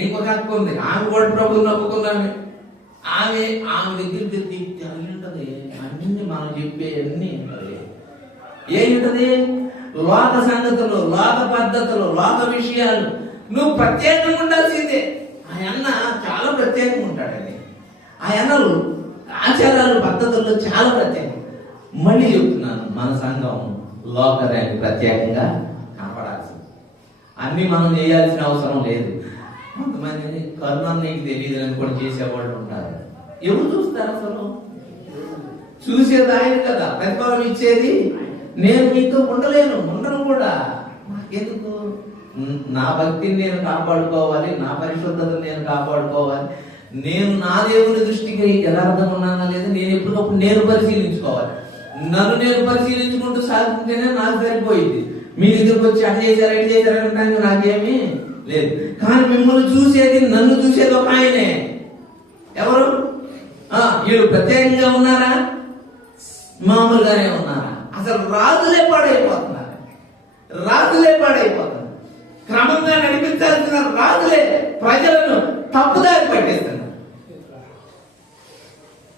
ఇంకొక అక్క ఉంది, ఆమె కూడా ప్రభుత్వం నమ్ముకున్నామే. ఆమె దగ్గర తెగింటది. అన్ని మనం చెప్పే అన్ని ఏముంటది? లోక సంగతులు, లోక పద్ధతులు, లోక విషయాలు. నువ్వు ప్రత్యేకంగా ఉండాల్సిందే. ఆయన చాలా ప్రత్యేకంగా ఉంటాడని. ఆయనలు ఆచారాలు పద్ధతుల్లో చాలా ప్రత్యేకం. మళ్ళీ చెప్తున్నాను, మన సంఘం లోకరానికి ప్రత్యేకంగా కనపడాల్సింది. అన్ని మనం చేయాల్సిన అవసరం లేదు. కొంతమంది కరుణ నీకు తెలియదు అని కూడా చేసేవాళ్ళు ఉంటారు. ఎవరు చూస్తారు? అసలు చూసేది ఆయన కదా, ప్రతిఫలం ఇచ్చేది. నేను మీతో ఉండను కూడా. నాకెందుకు? నా భక్తిని నేను కాపాడుకోవాలి, నా పరిశుద్ధతను నేను కాపాడుకోవాలి. నేను నా దేవుని దృష్టికి యథార్థంగా ఉన్నానా లేదా నేను ఎప్పటికప్పుడు నేను పరిశీలించుకోవాలి. నన్ను నేను పరిశీలించుకుంటూ సాగుతుంటేనే నాకు సరిపోయింది. మీ దగ్గరకు వచ్చి అటు చేశారు ఇటు చేశారంటే నాకేమీ లేదు. కానీ మిమ్మల్ని చూసేది, నన్ను చూసేది ఒక ఆయనే. ఎవరు? వీళ్ళు ప్రత్యేకంగా ఉన్నారా, మామూలుగానే ఉన్నారా? అసలు రాజులే పాడైపోతున్నారు. క్రమంగా నడిపించాల్సిన రాజులే ప్రజలను తప్పుదారి పట్టేస్తున్నారు.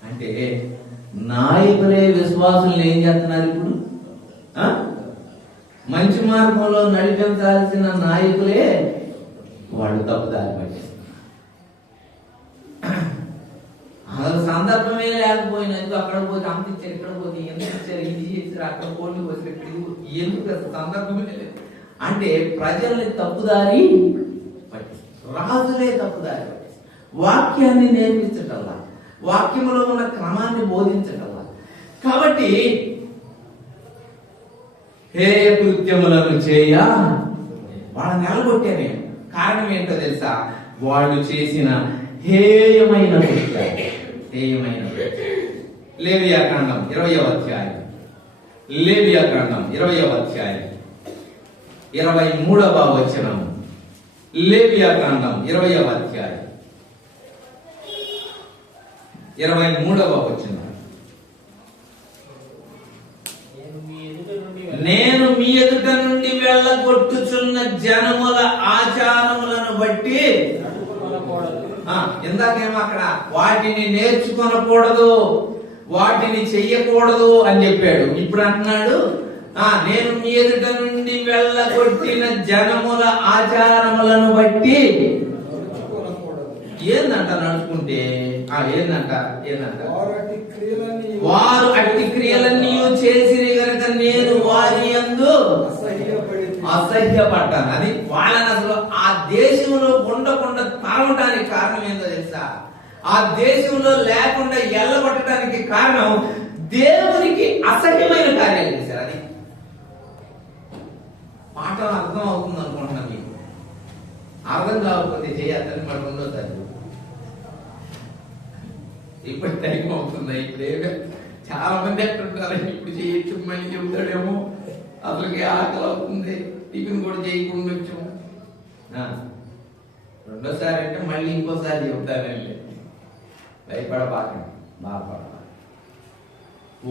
అంటే నాయకులే విశ్వాసులు ఏం చేస్తున్నారు ఇప్పుడు? మంచి మార్గంలో నడిపించాల్సిన నాయకులే వాళ్ళు తప్పుదారి పట్టేస్తున్నారు. అసలు సందర్భమే లేకపోయినా అక్కడ పోతే అంత ఇచ్చారు, ఇక్కడ పోతే ఎందుకు ఇచ్చారు, ఇది చేశారు, అక్కడ కోళ్ళు పోసి ఎందుకు అసలు సందర్భమే లేదు. అంటే ప్రజల్ని తప్పుదారి పట్టేస్తారు. రాజులే తప్పుదారి పట్టేస్తారు. వాక్యాన్ని నేర్పించటల్లా, వాక్యంలో ఉన్న క్రమాన్ని బోధించటల్లా. కాబట్టి హేయ కృత్యములను చేయ వాళ్ళని నిలగొట్టానే. కారణం ఏంటో తెలుసా? వాళ్ళు చేసిన హేయమైన లేవియాకాండం 20వ అధ్యాయం, 23వ వచనం. లేవియాకాండం 20వ అధ్యాయం 23వ వచనం. నేను మీ ఎదుట నుండి వెళ్ళగొట్టుచున్న జనముల ఆచారములను బట్టి, ఇందాకేమో అక్కడ వాటిని నేర్చుకొనకూడదు, వాటిని చెయ్యకూడదు అని చెప్పాడు. ఇప్పుడు అంటున్నాడు, నేను మీ ఎదుట నుండి వెళ్ళగొట్టిన జనముల ఆచారములను బట్టి. ఏందంట నడుచుకుంటే? ఏందంట వారు అట్టి క్రియలన్నీ చేసిరి గనుక నేను వారి యందు అసహ్యపడ్డాను. అది వాళ్ళని అసలు ఆ దేశంలో ఉండకుండా తరవటానికి కారణం ఏంటో తెలుసా? ఆ దేశంలో లేకుండా ఎల్లగొట్టడానికి కారణం దేవునికి అసహ్యమైన కార్యాలు చేశారు. అది మాటలు అర్థం అవుతుంది అనుకుంటున్నాను. మీకు అర్థం కాకపోతే చేయాలని మాట ఉండదు. ఇప్పుడు టైం అవుతుంది. ఇప్పుడు చాలా మంది ఎట్టుంటారు, ఇప్పుడు చేయొచ్చు మళ్ళీ చెబుతాడేమో, అసలుకి ఆకలి అవుతుంది, టిఫిన్ కూడా చేయకుండా వచ్చాము. రెండోసారి అంటే మళ్ళీ ఇంకోసారి చెప్తానండి, భయపడబాకండి, బాధపడబాకండి.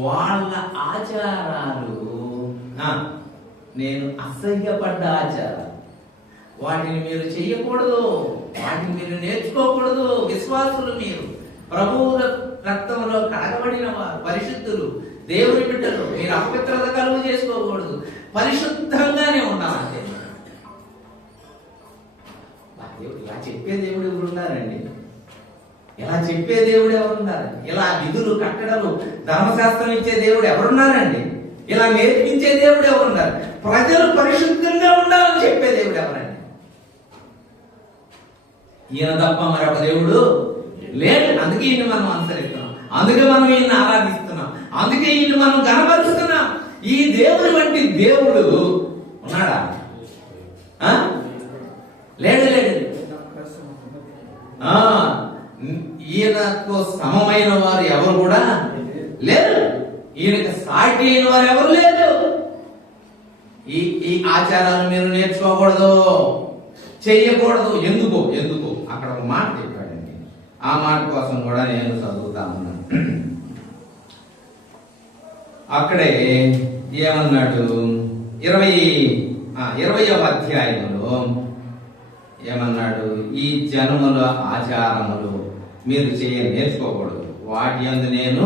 వాళ్ళ ఆచారాలు నేను అసహ్యపడ్డ ఆచారాలు, వాటిని మీరు చెయ్యకూడదు, వాటిని మీరు నేర్చుకోకూడదు. విశ్వాసులు మీరు, ప్రభువు రక్తంలో కడగబడిన వారు, పరిశుద్ధులు, దేవుని బిడ్డలు, మీరు అపవిత్రత కలుగు చేసుకోకూడదు, పరిశుద్ధంగానే ఉండాలంటే. ఇలా చెప్పే దేవుడు ఎవరు ఉన్నారండి? ఇలా చెప్పే దేవుడు ఎవరున్నారు? ఇలా విధులు కట్టడలు ధర్మశాస్త్రం ఇచ్చే దేవుడు ఎవరున్నారండి? ఇలా నేర్పించే దేవుడు ఎవరున్నారు? ప్రజలు పరిశుద్ధంగా ఉండాలని చెప్పే దేవుడు ఎవరండి? ఈయన తప్ప మరొక దేవుడు లేడు. అందుకే ఈయన మనం అనుసరిస్తున్నాం, అందుకే మనం ఈయన ఆరాధిస్తున్నాం, అందుకే ఈయన మనం గణపరుస్తున్నాం. ఈ దేవుని వంటి దేవుడు ఉన్నాడా? లేడు లేడు. ఈయనకు సమమైన వారు ఎవరు కూడా లేరు, ఈయనకు సాటి అయిన వారు ఎవరు లేరు. ఈ ఆచారాలు మీరు నేర్చుకోకూడదు, చెయ్యకూడదు. ఎందుకు ఎందుకు అక్కడ ఒక మాట చెప్పాడండి. ఆ మాట కోసం కూడా నేను చదువుతా ఉన్నాను. అక్కడే ఏమన్నాడు? 20వ అధ్యాయంలో ఏమన్నాడు? ఈ జనముల ఆచారములు మీరు నేర్చుకోకూడదు, వాటి యందు నేను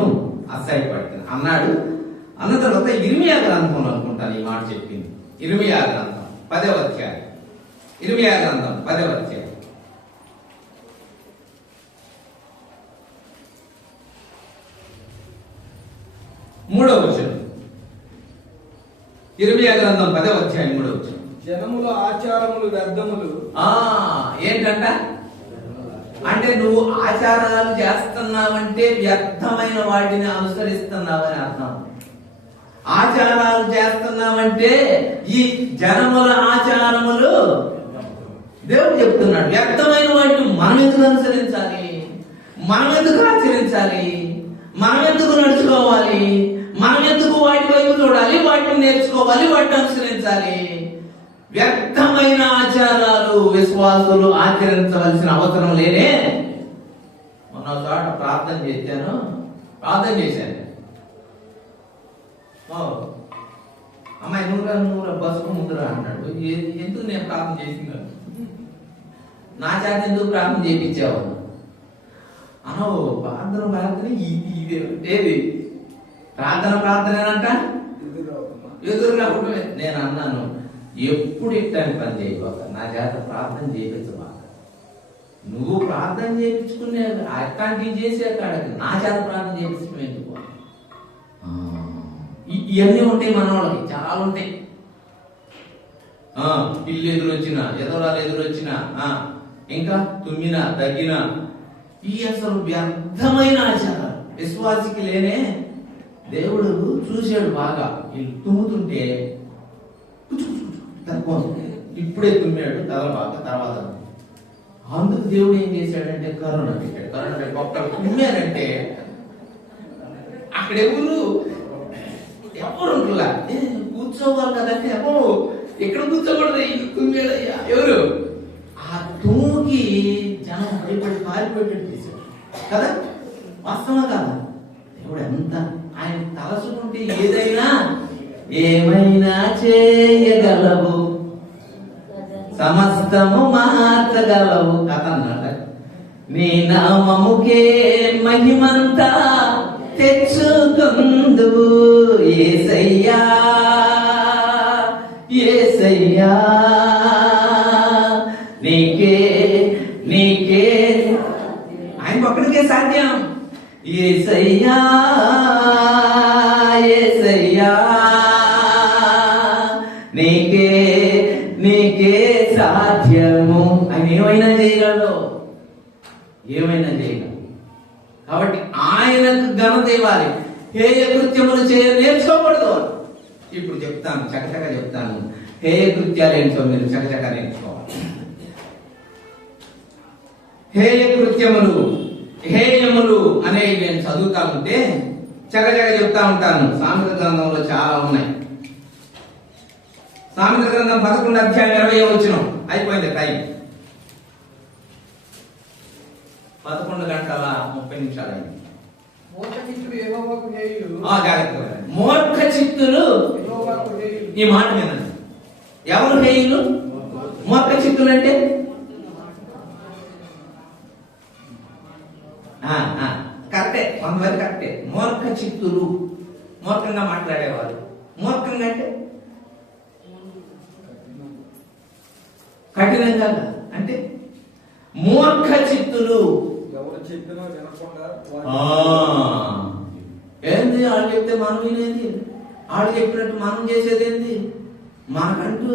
అసహ్యపడుతున్నా అన్నాడు. అన్న తర్వాత ఇర్మియా గ్రంథంలో అనుకుంటాను ఈ మాట చెప్పింది. ఇర్మియా గ్రంథం 10వ అధ్యాయం, ఇర్మియా గ్రంథం 10వ అధ్యాయం 3వ వచనం. ఇర్మియా గ్రంథం 10వ అధ్యాయం 3వ వచనం. జనముల ఆచారములు వ్యర్థములు. ఏంటంట? అంటే నువ్వు ఆచారాలు చేస్తున్నావంటే వ్యర్థమైన వాటిని అనుసరిస్తున్నావని అర్థం. ఆచారాలు చేస్తున్నావంటే ఈ జనముల ఆచారములు దేవుడు చెప్తున్నాడు వ్యర్థమైన వాటిని మనం ఎందుకు అనుసరించాలి, మనం ఎందుకు ఆచరించాలి, మనం ఎందుకు నడుచుకోవాలి, మనం ఎందుకు వాటి వైపు చూడాలి, వాటిని నేర్చుకోవాలి, వాటిని అనుసరించాలి. వ్యర్థమైన ఆచారాలు విశ్వాసులు ఆచరించవలసిన అవసరం లేనే. మొన్న చోట ప్రార్థన చేశాను. అమ్మాయి నూర బస్సు ముందురా అన్నాడు. ఎందుకు నేను ప్రార్థన చేసింది? నా చేత ఎందుకు ప్రార్థన చేయించావు అనవు. ప్రార్థన ఏది ప్రార్థన ఎదురుగా నేను అన్నాను, ఎప్పుడు ఇట్టాన్ని పని చేయబాక, నా చేత ప్రార్థన చేయించబాక. నువ్వు ప్రార్థన చేయించుకునే అట్లాంటివి చేసే కాడకి నా చేత ప్రార్థన చేయించడం ఎందుకు? ఇవన్నీ ఉంటాయి మన వాళ్ళకి, చాలా ఉంటాయి. పిల్లి ఎదురొచ్చినా, ఎదరాలు ఎదురొచ్చినా, ఇంకా తుమ్మినా తగ్గినా, ఈ అసలు వ్యర్థమైన ఆచారాలు విశ్వాసికి లేనే. దేవుడు చూశాడు బాగా, వీళ్ళు తుమ్ముతుంటే ఇప్పుడే తుమ్మాడు తర్వాత అందుకు దేవుడు ఏం చేశాడంటే కరోనా పెట్టాడు. ఒక్కరు తుమ్మారంటే అక్కడ ఎవరు ఉంటులా కూర్చోవాలి కదంటే ఎవరు ఎక్కడ కూర్చోకూడదు, తుమ్మాడయ్యా ఎవరు? ఆ తుమ్ముకి జనం భయపడి పారిపోయేటట్టు చేశాడు కదా. వాస్తవం కదా? దేవుడు ఎంత ఆయన తలసుకుంటే ఏమైనా చేయగలవు, సమస్తము మార్చగలవు అన్నాడు. నీ నామముకే మహిమంతా తెచ్చుకుందువు యేసయ్యా, యేసయ్యా నీకే ఆయన ఒక్కడికే సాధ్యం. యేసయ్యా యేసయ్యా నీకే సాధ్యము. ఆయన ఏమైనా చేయగలడు, ఏమైనా చేయగలడు. కాబట్టి ఆయనకు ఘనత ఇవ్వాలి, హేయ కృత్యములు నేర్చుకోకూడదు. ఇప్పుడు చెప్తాను, చకచక చెప్తాను. హేయ కృత్యాలు ఏంటో మీరు చకచక నేర్చుకోవాలి. హేయ కృత్యములు, హేయములు అనేవి నేను చదువుతా ఉంటే చకచక చెప్తా ఉంటాను. సామెత గ్రంథంలో చాలా ఉన్నాయి. సామెత గ్రంథం 11వ అధ్యాయం 20వ వచనం. అయిపోయింది టైం. 11:30 అయింది. మూర్ఖచిత్తులు యెహోవాకు హేయులు. జాగ్రత్తగా మూర్ఖ చిత్తులు యెహోవాకు హేయులు. ఈ మాట వినండి. ఎవరు హేయులు? మూర్ఖ చిత్తులు అంటే కరెక్టే, కొంతమంది కరెక్టే. మూర్ఖ చిత్తులు మూర్ఖంగా మాట్లాడేవారు. మూర్ఖంగా అంటే కఠినంగా అంటే మూర్ఖ చిత్తులు. ఎవరు చెప్పినా వినకుండా ఏంది వాళ్ళు చెప్తే మనం వినేది, వాళ్ళు చెప్పినట్టు మనం చేసేది ఏంది? మనకంటూ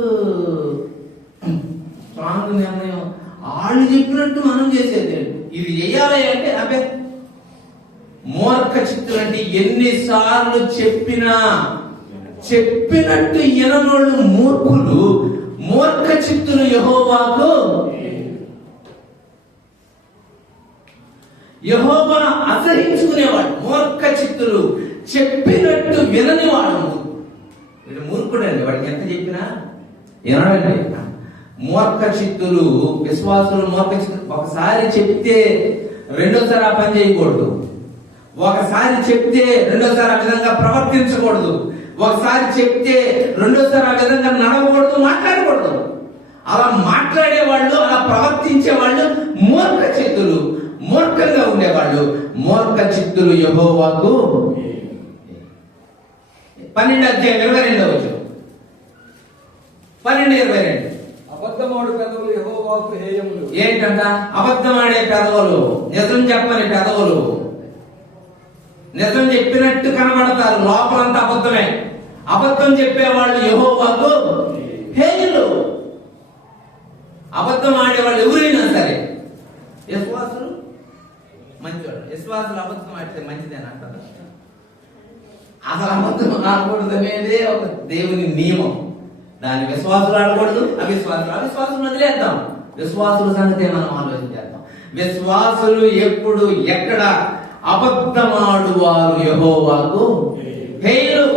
స్ట్రాంగ్ నిర్ణయం, వాళ్ళు చెప్పినట్టు మనం చేసేది ఇది చెయ్యాలి అంటే అబ్బే. మూర్ఖ చిత్తులు అంటే ఎన్నిసార్లు చెప్పినట్టు ఎననోళ్ళు మూర్ఖులు. మూర్ఖ చిత్తులు యెహోవా అసహించుకునేవాడు. మూర్ఖ చిత్తులు చెప్పినట్టు విననివాడు వీడు మూర్ఖుడు అండి. వాడికి ఎంత చెప్పినా వినడండి. మూర్ఖ చిత్తులు విశ్వాసులు మూర్ఖ చిత్తులు. ఒకసారి చెప్తే రెండోసారి ఆ పని చేయకూడదు. ఒకసారి చెప్తే రెండోసారి ఆ విధంగా ప్రవర్తించకూడదు. ఒకసారి చెప్తే రెండోసారి ఆ విధంగా నడవకూడదు, మాట్లాడకూడదు. అలా మాట్లాడేవాళ్ళు, అలా ప్రవర్తించే వాళ్ళు మూర్ఖ చిత్తులు, మూర్ఖంగా ఉండేవాళ్ళు. మూర్ఖ చిత్తులు యెహోవాకు 12:22 12:22 అబద్ధమాడు పెదవులు యెహోవాకు హేయములు. ఏంటంట? అబద్ధమాడే పెదవులు, నిజం చెప్పని పెదవులు. నిజం చెప్పినట్టు కనబడతారు, లోపలంతా అబద్ధమే. అబద్ధం చెప్పేవాళ్ళు యెహోవాకు హేయులు. అబద్ధం ఆడేవాళ్ళు ఎవరైనా సరే విశ్వాసులు మంచివాడు. విశ్వాసులు అబద్ధం ఆడితే మంచిదేనా? అసలు అబద్ధం ఆడకూడదు అనేదే ఒక దేవుని నియమం. దాన్ని విశ్వాసులు ఆడకూడదు, అవిశ్వాసులు వదిలేద్దాం. విశ్వాసుల సంగతి మనం ఆలోచించేద్దాం. విశ్వాసులు ఎప్పుడు ఎక్కడ అబద్ధమాడువారు యెహోవాకు హేయులు.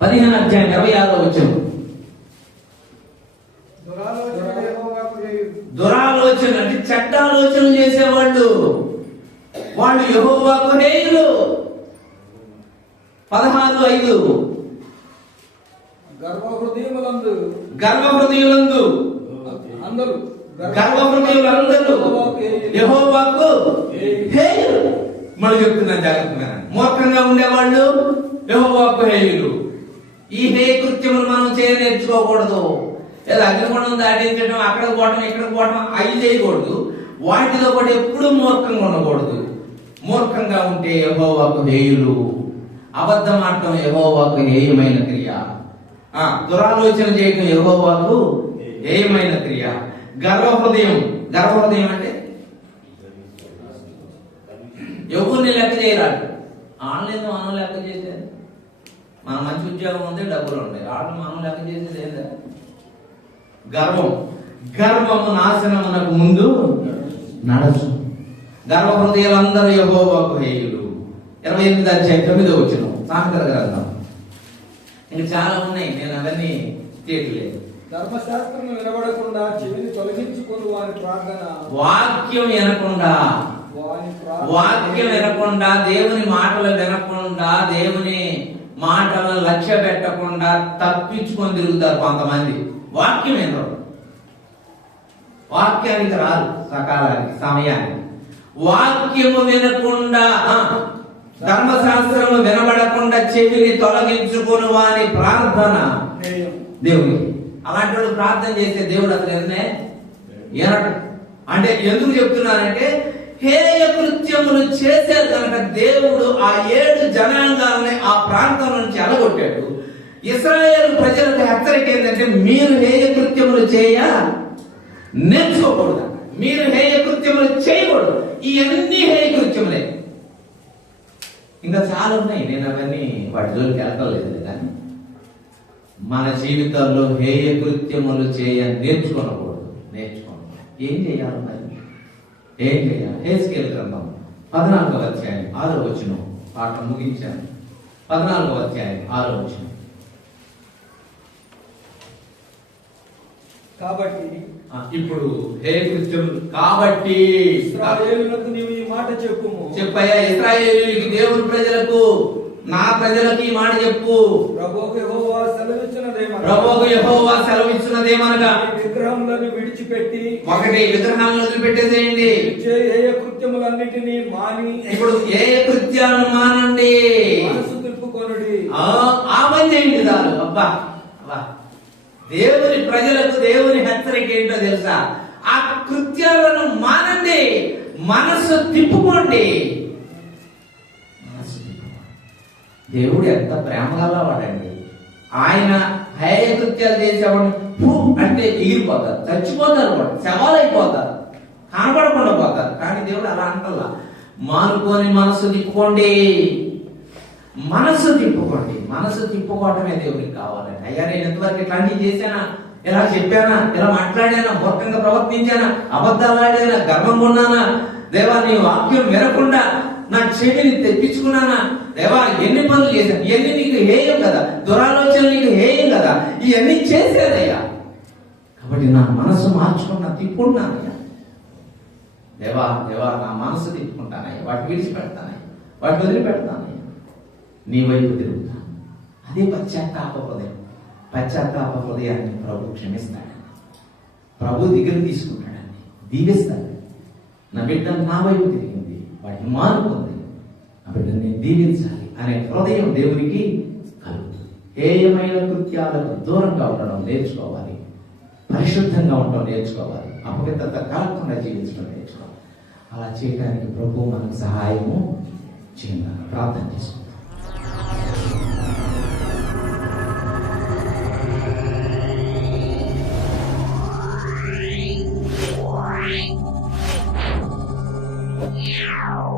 15:26 దురాలోచన అంటే చెడ్డ ఆలోచన చేసేవాళ్ళు వాళ్ళు యెహోవాకు హేయులు. 16:5 గర్వహృదయులందు యెహోవాకు హేయులు. మనం చెప్తున్నాం జాగ్రత్తగా. మూర్ఖంగా ఉండేవాళ్ళు యెహోవాకు హేయులు. ఈ హేయ కృత్యములు మనం నేర్చుకోకూడదు. లేదా అగ్నిగుండం దాటించడం, అక్కడ పోవటం, ఇక్కడ పోవటం, అవి చేయకూడదు. వాటిలో కూడా ఎప్పుడు మూర్ఖంగా ఉండకూడదు. మూర్ఖంగా ఉంటే యెహోవాకు హేయులు. అబద్ధం ఆడటం యెహోవాకు హేయమైన క్రియ. దురాలోచన చేయటం యెహోవాకు హేయమైన క్రియ. గర్వహృదయం అంటే ఎవరిని లెక్క చేయరాడు. ఆన్లైన్ మనం లెక్క చేసేది. మన మంచి ఉద్యోగం ఉంది, డబ్బులు ఉంటాయి, వాళ్ళు మనం లెక్క చేసేది ఏంటంటే గర్వము నాశనమునకు ముందు నడచు. గర్వహృదయులందరూ యెహోవాకు హేయులు. 28:9 సామెతల గ్రంథం. ఇంకా చాలా ఉన్నాయి, నేను అవన్నీ చేయట్లేదు. ధర్మశాస్త్రం వినబడకుండా చెవిని తొలగించుకొని వాక్యం వినకుండా దేవుని మాటలు వినకుండా దేవుని మాటలను లక్ష్య పెట్టకుండా తప్పించుకొని తిరుగుతారు కొంతమంది. వాక్యం వినరు, వాక్యానికి రారు సకాలానికి, సమయానికి. వాక్యము వినకుండా, ధర్మశాస్త్రము వినబడకుండా చెవిని తొలగించుకుని వాని ప్రార్థన దేవునికి. అలాంటి వాడు ప్రార్థన చేస్తే దేవుడు అసలు వినడు. అంటే ఎందుకు చెప్తున్నానంటే హేయ కృత్యములు చేశారు కనుక దేవుడు ఆ 7 జనాంగాలని ఆ ప్రాంతం నుంచి అలగొట్టాడు. ఇశ్రాయేలు ప్రజలకు హెచ్చరిక ఏంటంటే మీరు హేయ కృత్యములు నేర్చుకోకూడదు, మీరు హేయ కృత్యములు చేయకూడదు. ఇవన్నీ హేయ కృత్యములే. ఇంకా చాలా ఉన్నాయి, నేను అవన్నీ వాటి జోలికి వెళ్ళలేదు. కానీ మన జీవితాల్లో హేయ కృత్యములు నేర్చుకోకూడదు. ఏం చేయాలి మరి? ఏం చేయాలి? హెస్కేల్ గ్రంథం 14:6 పాట ముగించాను. 14:6 కాబట్టి ఇప్పుడు హే కృత్యం కాబట్టి ఇశ్రాయేలులకు నీవు ఈ మాట చెప్పుము. చెప్పయ్యా ఇశ్రాయేలీయులకి, దేవుని ప్రజలకు, నా ప్రజలకు ఈ మాట చెప్పు. ప్రభువుకు యెహోవా సెలవిచ్చినదేమనగా, ప్రభువుకు యెహోవా సెలవిచ్చినదేమనగా, విగ్రహములను విడిచిపెట్టి ఒకటి విగ్రహాలను వదిలిపెట్టేసేయండి. ఏ కృత్యములన్నిటినీ మాని ఇప్పుడు ఏ కృత్యాలను మానండి, మనసు తిప్పుకొనుడి. ఆ పని చేయండి చాలు. అబ్బా అబ్బా, దేవుని ప్రజలకు దేవుని హెచ్చరిక ఏంటో తెలుసా? ఆ కృత్యాలను మానండి, మనసు తిప్పుకోండి. మనసు తిప్పుకోండి. దేవుడు ఎంత ప్రేమగల వాడండి. ఆయన హేయ కృత్యాలు చేసేవాడు అంటే ఎగిరిపోతారు, చచ్చిపోతారు, వాడు శవాలైపోతారు, కనబడకుండా పోతారు. కానీ దేవుడు అలా అంటల్లా. మానుకొని మనసు తిప్పుకోండి, మనసు తిప్పుకోండి. మనసు తిప్పుకోవటమే దేవుడికి కావాలండి. అయ్యా నేను ఎంతవరకు ఇట్లాంటివి చేశానా, ఇలా చెప్పానా, ఇలా మాట్లాడానా, మూర్ఖంగా ప్రవర్తించానా, అబద్ధాలు ఆడానా, గర్వంగా ఉన్నానా, దేవా నీ వాక్యం వినకుండా నా చెవిని తెప్పించుకున్నానా, దేవా ఎన్ని పనులు చేశాను, ఇవన్నీ నీకు హేయం కదా, దురాలోచనలు నీకు హేయం కదా, ఇవన్నీ చేశానయ్యా. కాబట్టి నా మనసు మార్చుకున్నా, తిప్పుకుంటున్నానయ్యా. దేవా దేవా నా మనసు తిప్పుకుంటానయ్యా, వాటిని విడిచిపెడతానయ్యా, వాటిని వదిలిపెడతానయ్యా, నీ వైపు తిరుగుతాను. అదే పశ్చాత్తాప హృదయం. పశ్చాత్తాప హృదయాన్ని ప్రభు క్షమిస్తాడు, ప్రభు దగ్గర తీసుకుంటాడండి, దీవిస్తాడు. నా బిడ్డ నా వైపు తిరిగింది, వాటిని మానుకుంది, నా బిడ్డను నేను దీవించాలి అనే హృదయం దేవునికి కలుగుతుంది. హేయమైన కృత్యాలకు దూరంగా ఉండడం నేర్చుకోవాలి, పరిశుద్ధంగా ఉండడం నేర్చుకోవాలి, అపవిత్రత కలగకుండా జీవించడం నేర్చుకోవాలి. అలా చేయడానికి ప్రభు మనకు సహాయము చేయాలని ప్రార్థన చేసుకుంటాం. Yeah.